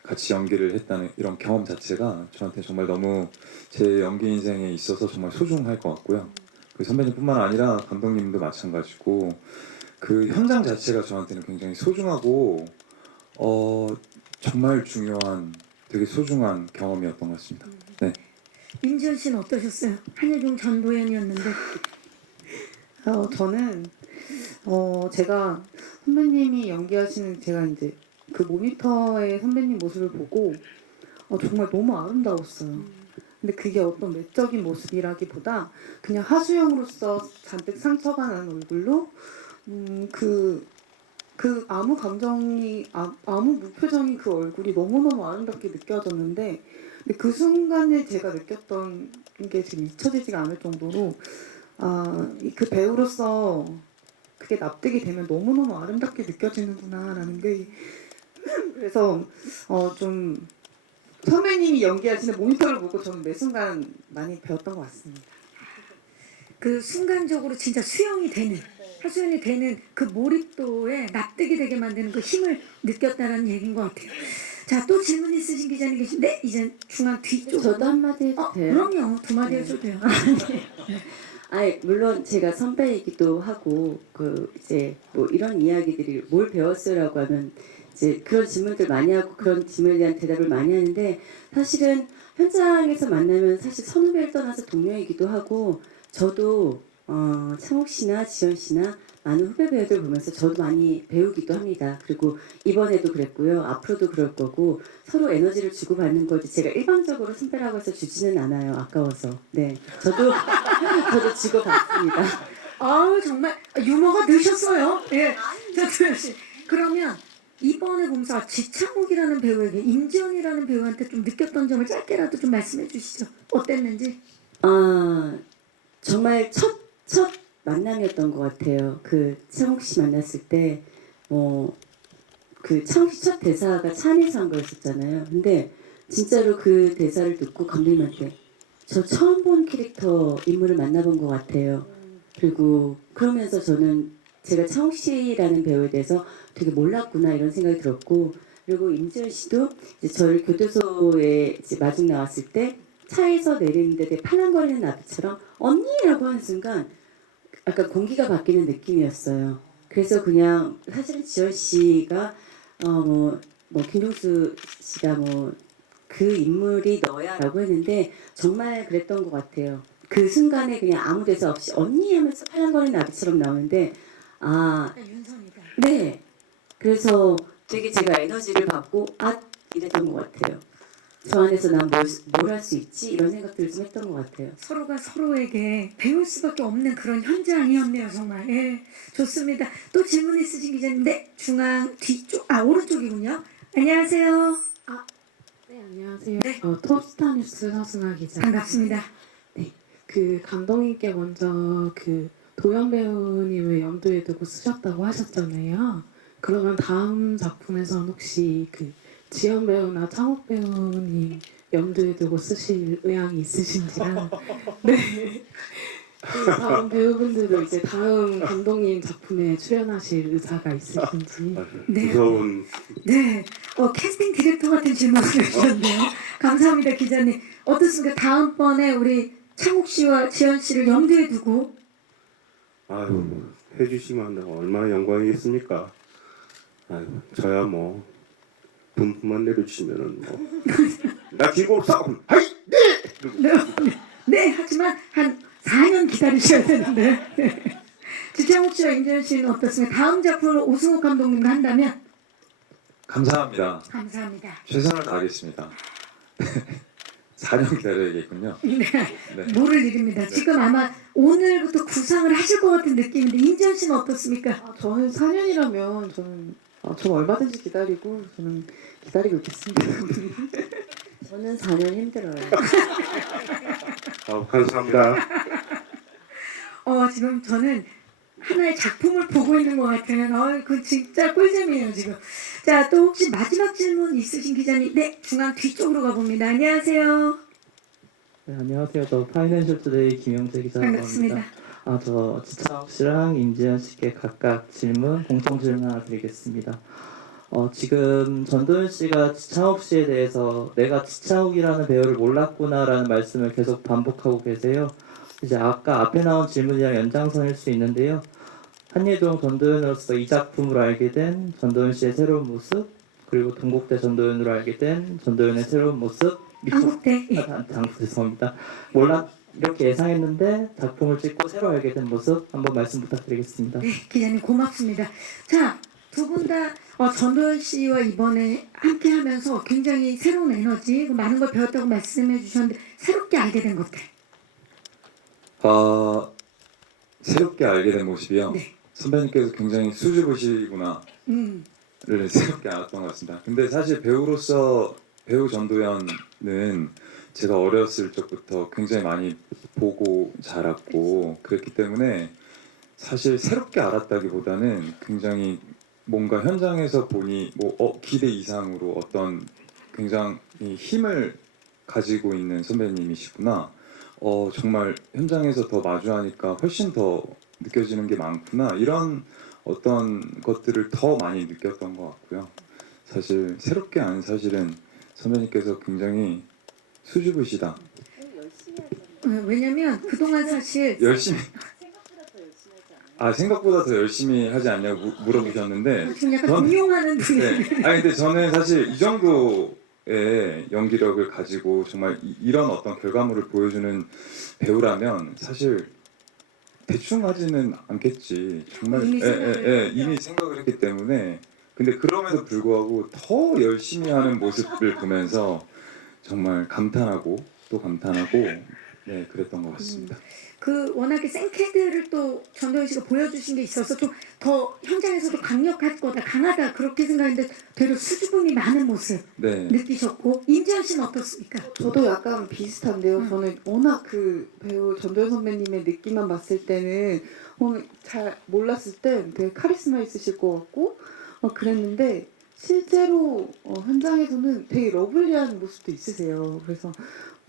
같이 연기를 했다는 이런 경험 자체가 저한테 정말 너무 제 연기 인생에 있어서 정말 소중할 것 같고요. 그 선배님뿐만 아니라 감독님도 마찬가지고 그 현장 자체가 저한테는 굉장히 소중하고 정말 중요한 되게 소중한 경험이었던 것 같습니다. 네. 임지연 씨는 어떠셨어요? 한예종 전도연이었는데. 저는 제가 선배님이 연기하시는, 제가 이제 그 모니터의 선배님 모습을 보고 정말 너무 아름다웠어요. 근데 그게 어떤 외적인 모습이라기보다 그냥 하수영으로서 잔뜩 상처가 난 얼굴로 아무 감정이 아무 무표정인 그 얼굴이 너무너무 아름답게 느껴졌는데, 근데 그 순간에 제가 느꼈던 게 지금 잊혀지지가 않을 정도로 그 배우로서 그게 납득이 되면 너무너무 아름답게 느껴지는구나라는 게 그래서 좀 선배님이 연기하시는 모니터를 보고 저는 매 순간 많이 배웠던 것 같습니다. 그 순간적으로 진짜 수용이 되는, 하수연이 되는 그 몰입도에 납득이 되게 만드는 그 힘을 느꼈다는 얘기인 것 같아요. 자, 또 질문 있으신 기자님 계신데 이제 중앙 뒤쪽. 저도 한마디 해도 돼요? 그럼요. 두 마디 해도 돼요. 물론 제가 선배이기도 하고 이제 뭐 이런 이야기들이 뭘 배웠어요라고 하면 이제 그런 질문들 많이 하고 그런 질문에 대한 대답을 많이 하는데, 사실은 현장에서 만나면 사실 선후배를 떠나서 동료이기도 하고, 저도 창욱 씨나 지연 씨나 많은 후배 배우들 보면서 저도 많이 배우기도 합니다. 그리고 이번에도 그랬고요. 앞으로도 그럴 거고, 서로 에너지를 주고받는 거지 제가 일방적으로 선배라고 해서 주지는 않아요. 아까워서. 네, 저도 주고받습니다. 아우 정말 유머가 넣으셨어요. 예, 조도연 씨. 그러면 이번에 보면서 지창욱이라는 배우에게 임지연이라는 배우한테 좀 느꼈던 점을 짧게라도 좀 말씀해 주시죠. 어땠는지. 정말 첫 만남이었던 것 같아요. 그 창욱 씨 만났을 때 그 창욱 씨 첫 대사가 차 안에서 한 거였었잖아요. 근데 진짜로 그 대사를 듣고 감독님한테 저 처음 본 캐릭터 인물을 만나본 것 같아요. 그리고 그러면서 저는 제가 창욱 씨라는 배우에 대해서 되게 몰랐구나 이런 생각이 들었고, 그리고 임지연 씨도 이제 저를 교도소에 이제 마중 나왔을 때 차에서 내리는데 되게 팔랑거리는 나비처럼 언니라고 하는 순간 약간 공기가 바뀌는 느낌이었어요. 그래서 그냥 사실은 지연 씨가 뭐 김종수 씨가 뭐 그 인물이 너야라고 했는데 정말 그랬던 것 같아요. 그 순간에 그냥 아무 데서 없이 언니 하면서 팔랑거리는 나비처럼 나오는데 윤성이다. 네. 그래서 되게 제가 에너지를 받고 이랬던 것 같아요. 저 안에서 난 뭘 할 수 있지? 이런 생각들을 좀 했던 것 같아요. 서로가 서로에게 배울 수밖에 없는 그런 현장이었네요, 정말. 예, 좋습니다. 또 질문 있으신 기자님, 네, 중앙 뒤쪽, 오른쪽이군요. 안녕하세요. 네, 안녕하세요. 네. 톱스타뉴스 서승아 기자. 반갑습니다. 그 감독님께 먼저 그 도연 배우님을 염두에 두고 쓰셨다고 하셨잖아요. 그러면 다음 작품에서는 혹시 그 지연 배우나 창욱 배우님 염두에 두고 쓰실 의향이 있으신지랑 네. 그 다음 배우분들도 이제 다음 감독님 작품에 출연하실 의사가 있으신지. 네. 무서운 네, 캐스팅 디렉터 같은 질문을 해주셨네요. 감사합니다, 기자님. 어떻습니까? 다음번에 우리 창욱 씨와 지연 씨를 염두에 두고 아유 해주시면 얼마나 영광이겠습니까? 아유 저야 뭐 분만 내려주시면은 뭐나 기고 싸움 하이 네, 하지만 한 4년 기다리셔야 되는데 지창욱 씨와 임지연 씨는 어떻습니까? 다음 작품을 오승욱 감독님과 한다면 감사합니다. 감사합니다. 최선을 다하겠습니다. 4년 기다려야겠군요. 네, 네. 모를 일입니다. 지금 아마 오늘부터 구상을 하실 것 같은 느낌인데 임지연 씨는 어떻습니까? 저는 4년이라면 저는 얼마든지 기다리고 있겠습니다. 저는 4년 힘들어요. 감사합니다. 지금 저는 하나의 작품을 보고 있는 것 같아요. 그 진짜 꿀잼이에요 지금. 자, 또 혹시 마지막 질문 있으신 기자님? 네, 중앙 뒤쪽으로 가봅니다. 안녕하세요. 네, 안녕하세요. 저 파이낸셜 투데이 김영재 기자라고 반갑습니다. 합니다. 저 지창욱 씨랑 임지연 씨께 각각 공통 질문 하나 드리겠습니다. 지금 전도연 씨가 지창욱 씨에 대해서 내가 지창욱이라는 배우를 몰랐구나라는 말씀을 계속 반복하고 계세요. 이제 아까 앞에 나온 질문이랑 연장선일 수 있는데요. 한예종 전도연으로서 이 작품으로 알게 된 전도연 씨의 새로운 모습, 그리고 동국대 전도연으로 알게 된 전도연의 새로운 모습, 한국대. 예. 죄송합니다. 이렇게 예상했는데 작품을 찍고 새로 알게 된 모습 한번 말씀 부탁드리겠습니다. 네, 기자님 고맙습니다. 자, 두 분 다 전도연 씨와 이번에 함께 하면서 굉장히 새로운 에너지, 많은 걸 배웠다고 말씀해 주셨는데 새롭게 알게 된 것들. 새롭게 알게 된 모습이요. 네. 선배님께서 굉장히 수줍으시구나. 를 새롭게 알았던 것 같습니다. 근데 사실 배우로서 배우 전도연은 제가 어렸을 적부터 굉장히 많이 보고 자랐고 그랬기 때문에 사실 새롭게 알았다기보다는 굉장히 뭔가 현장에서 보니 기대 이상으로 어떤 굉장히 힘을 가지고 있는 선배님이시구나. 정말 현장에서 더 마주하니까 훨씬 더 느껴지는 게 많구나. 이런 어떤 것들을 더 많이 느꼈던 것 같고요. 사실 새롭게 아는 사실은 선배님께서 굉장히 수줍으시다. 왜냐면 그동안 사실 열심히 생각보다 더 열심히 하지 않냐고 물어보셨는데 지금 약간 전- 동용하는 분이 네. 근데 저는 사실 이 정도의 연기력을 가지고 정말 이런 어떤 결과물을 보여주는 배우라면 사실 대충 하지는 않겠지. 정말 이미 생각을 했기 때문에. 근데 그럼에도 불구하고 더 열심히 하는 모습을 보면서 정말 감탄하고 또 감탄하고 그랬던 것 같습니다. 워낙에 생캐드를 또 전도연 씨가 보여주신 게 있어서 좀 더 현장에서도 강력할 거다, 강하다 그렇게 생각했는데 되려 수줍음이 많은 모습 네. 느끼셨고 임지연 씨는 어떻습니까? 저도 약간 비슷한데요. 저는 워낙 그 배우 전도연 선배님의 느낌만 봤을 때는 잘 몰랐을 때 되게 카리스마 있으실 것 같고 그랬는데 실제로 현장에서는 되게 러블리한 모습도 있으세요. 그래서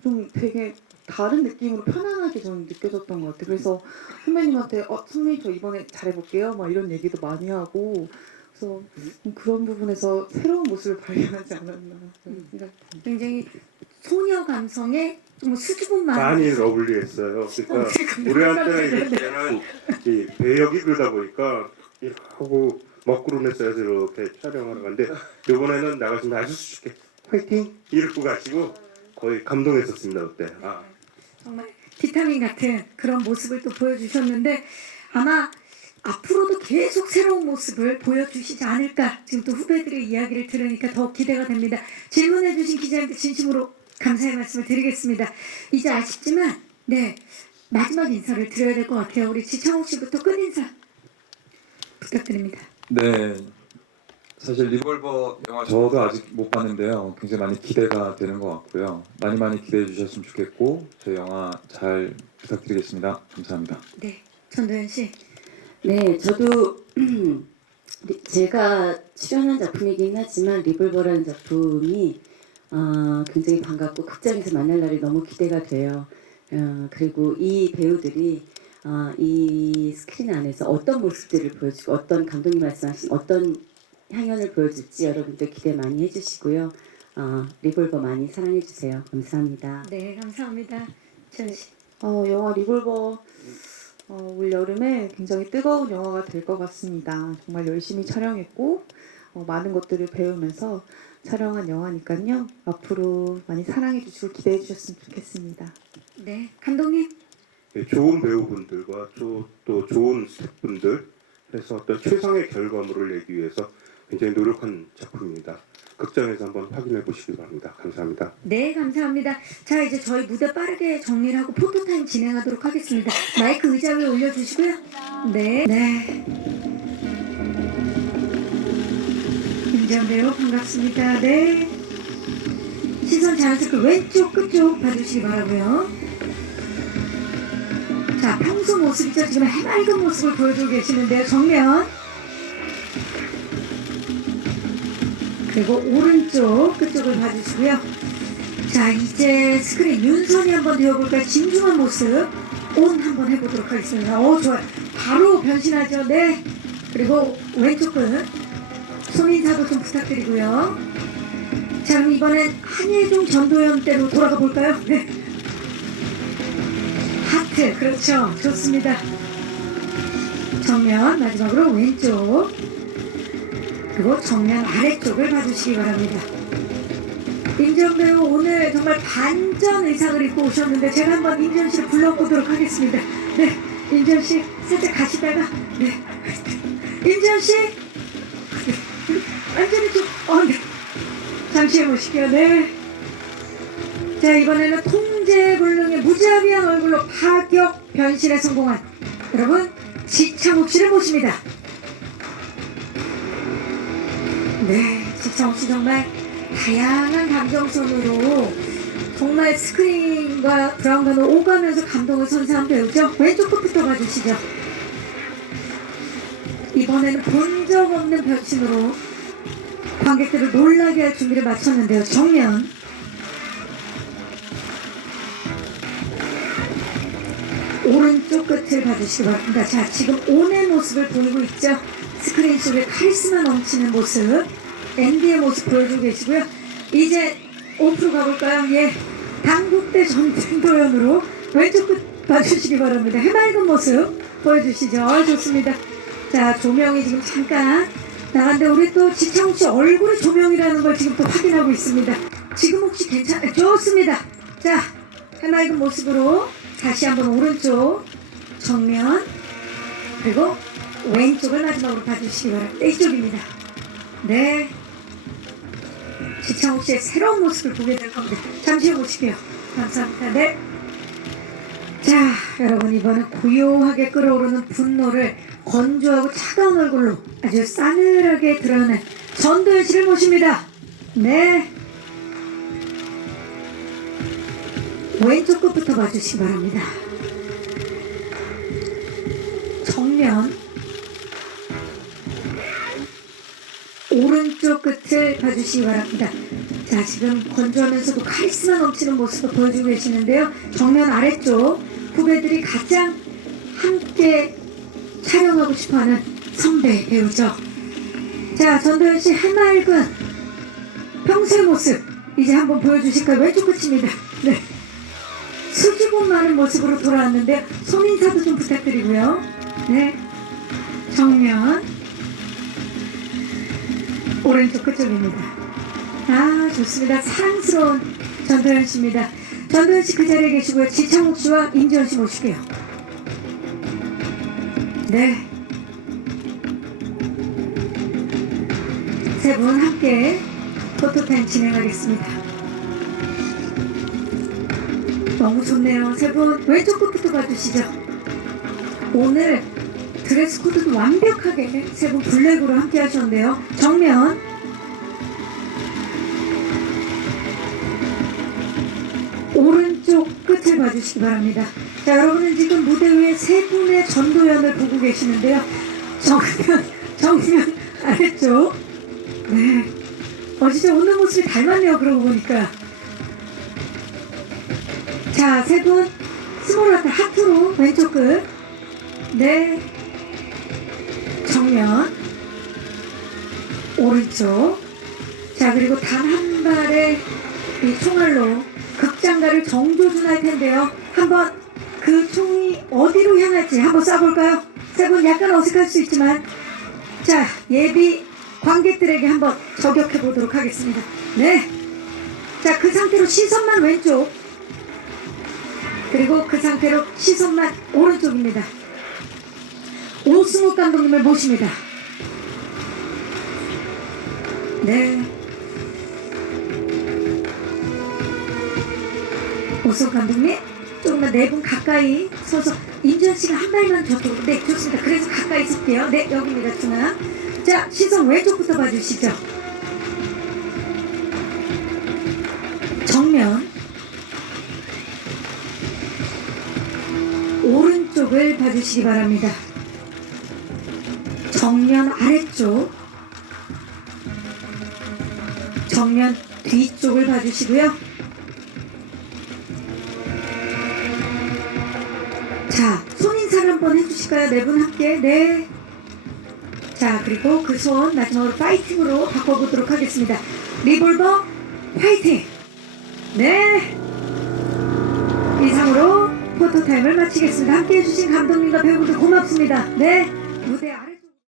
좀 되게 다른 느낌으로 편안하게 저는 느껴졌던 것 같아요. 그래서 선배님한테 선배님 저 이번에 잘해볼게요 막 이런 얘기도 많이 하고 그래서 그런 부분에서 새로운 모습을 발견하지 않았나 그런 생각이 굉장히 소녀 감성의 좀 수줍음만 많이 러블리했어요. 그러니까 우리한테는 이때는 이 배역이 그러다 보니까 이렇게 하고 먹구름에 써서 이렇게 촬영하러 갔는데 이번에는 나가시면 아주 수줍게 화이팅 이러고 가시고 거의 감동했었습니다 그때. 아. 정말 비타민 같은 그런 모습을 또 보여주셨는데 아마 앞으로도 계속 새로운 모습을 보여주시지 않을까 지금 또 후배들의 이야기를 들으니까 더 기대가 됩니다. 질문해주신 기자님들 진심으로 감사의 말씀을 드리겠습니다. 이제 아쉽지만 네 마지막 인사를 드려야 될 것 같아요. 우리 지창욱 씨부터 끝인사 부탁드립니다. 네, 사실 리볼버 영화 저도 아직 못 봤는데요. 굉장히 많이 기대가 되는 것 같고요. 많이 기대해 주셨으면 좋겠고 저 영화 잘 부탁드리겠습니다. 감사합니다. 네, 전도연 씨. 네, 저도 제가 출연한 작품이긴 하지만 리볼버라는 작품이 굉장히 반갑고 극장에서 만날 날이 너무 기대가 돼요. 그리고 이 배우들이 이 스크린 안에서 어떤 모습들을 보여주고 어떤 감독님 말씀하신 어떤 향연을 보여줄지 여러분들 기대 많이 해주시고요. 리볼버 많이 사랑해주세요. 감사합니다. 네, 감사합니다. 지연 씨. 영화 리볼버 올 여름에 굉장히 뜨거운 영화가 될 것 같습니다. 정말 열심히 촬영했고 많은 것들을 배우면서 촬영한 영화니까요. 앞으로 많이 사랑해 주시고 기대해 주셨으면 좋겠습니다. 네, 감독님. 네, 좋은 배우분들과 또 좋은 스태프분들 해서 어떤 최상의 결과물을 내기 위해서 굉장히 노력한 작품입니다. 극장에서 한번 확인해 보시기 바랍니다. 감사합니다. 네, 감사합니다. 자, 이제 저희 무대 빠르게 정리를 하고 포토타임 진행하도록 하겠습니다. 마이크 의자 위에 올려주시고요. 네. 김지연 배우 반갑습니다. 네. 시선 자연스럽게 왼쪽 끝쪽 봐주시기 바라고요. 자, 평소 모습이죠. 지금 해맑은 모습을 보여주고 계시는데요. 정면. 그리고 오른쪽 끝쪽을 봐주시고요. 자, 이제 스크린 윤선이 한번 되어볼까요? 진중한 모습 온 한번 해보도록 하겠습니다. 좋아요. 바로 변신하죠. 네. 그리고 왼쪽 끝 손인사도 좀 부탁드리고요. 자, 그럼 이번엔 한예종 전도연 때로 돌아가 볼까요? 네. 하트, 그렇죠. 좋습니다. 정면 마지막으로 왼쪽 그리고 정면 아래쪽을 봐주시기 바랍니다. 임지연 배우 오늘 정말 반전 의상을 입고 오셨는데 제가 한번 임지연 씨를 불러보도록 하겠습니다. 네, 임지연 씨 살짝 가시다가 네, 임지연 씨 완전히 좀 네. 잠시 해보실게요. 네. 자, 이번에는 통제불능의 무자비한 얼굴로 파격 변신에 성공한 여러분 지창욱 씨를 모십니다. 네, 지창욱 씨 정말 다양한 감정선으로 정말 스크린과 브라운관을 오가면서 감동을 선사한 배우죠. 왼쪽 끝부터 봐주시죠. 이번에는 본 적 없는 변신으로 관객들을 놀라게 할 준비를 마쳤는데요. 정면 오른쪽 끝을 봐주시기 바랍니다. 자, 지금 온의 모습을 보이고 있죠. 스크린 속에 카리스마 넘치는 모습 앤디의 모습 보여주고 계시고요. 이제 오프로 가볼까요? 예, 당국대 전도연으로 왼쪽 끝 봐주시기 바랍니다. 해맑은 모습 보여주시죠. 좋습니다. 자, 조명이 지금 잠깐 나갔는데 우리 또 지창욱 씨 얼굴이 조명이라는 걸 지금 또 확인하고 있습니다. 지금 혹시 괜찮아요? 좋습니다. 자, 해맑은 모습으로 다시 한번 오른쪽 정면 그리고 왼쪽을 마지막으로 봐주시기 바랍니다. 이쪽입니다. 네, 지창욱 씨의 새로운 모습을 보게 될 겁니다. 잠시 후 보시게요. 감사합니다. 네. 자, 여러분 이번엔 고요하게 끓어오르는 분노를 건조하고 차가운 얼굴로 아주 싸늘하게 드러낸 전도연 씨를 모십니다. 네. 왼쪽 끝부터 봐주시기 바랍니다. 정면 오른쪽 끝을 봐주시기 바랍니다. 자, 지금 건조하면서도 카리스마 넘치는 모습을 보여주고 계시는데요. 정면 아래쪽 후배들이 가장 함께 촬영하고 싶어하는 선배 배우죠. 자, 전도연 씨 해맑은 평소의 모습 이제 한번 보여주실까요? 왼쪽 끝입니다. 네. 수줍음 많은 모습으로 돌아왔는데 손 인사도 좀 부탁드리고요. 네. 정면 오른쪽 끝쪽입니다. 아, 좋습니다. 사랑스러운 전도연 씨입니다. 전도연 씨 그 자리에 계시고요. 지창욱 씨와 임지원 씨 모실게요. 네. 세 분 함께 포토타임 진행하겠습니다. 너무 좋네요. 세 분 왼쪽 끝부터 봐주시죠. 오늘 드레스 코드도 완벽하게 세 분 블랙으로 함께 하셨는데요. 정면 오른쪽 끝을 봐주시기 바랍니다. 자, 여러분은 지금 무대 위에 세 분의 전도연을 보고 계시는데요. 정면 아래쪽. 네. 진짜 웃는 모습이 닮았네요. 그러고 보니까. 자, 세 분 스몰 하트로 왼쪽 끝. 네. 정면 오른쪽. 자, 그리고 단 한 발의 이 총알로 극장가를 정조준할 텐데요. 한번 그 총이 어디로 향할지 한번 쏴볼까요? 세 분 약간 어색할 수 있지만, 자, 예비 관객들에게 한번 저격해 보도록 하겠습니다. 네. 자, 그 상태로 시선만 왼쪽, 그리고 그 상태로 시선만 오른쪽입니다. 오승욱 감독님을 모십니다. 네. 오승욱 감독님, 조금만 네 분 가까이 서서, 임지연 씨가 한 발만 저쪽으로. 네, 좋습니다. 그래서 가까이 있을게요. 네, 여기입니다. 중앙. 자, 시선 왼쪽부터 봐주시죠. 정면 오른쪽을 봐주시기 바랍니다. 정면 아래쪽, 정면 뒤쪽을 봐주시고요. 자, 손 인사를 한번 해주실까요? 네 분 함께. 네. 자, 그리고 그 손 마지막으로 파이팅으로 바꿔보도록 하겠습니다. 리볼버 파이팅! 네. 이상으로 포토타임을 마치겠습니다. 함께 해주신 감독님과 배우분들 고맙습니다. 네. 무대 아래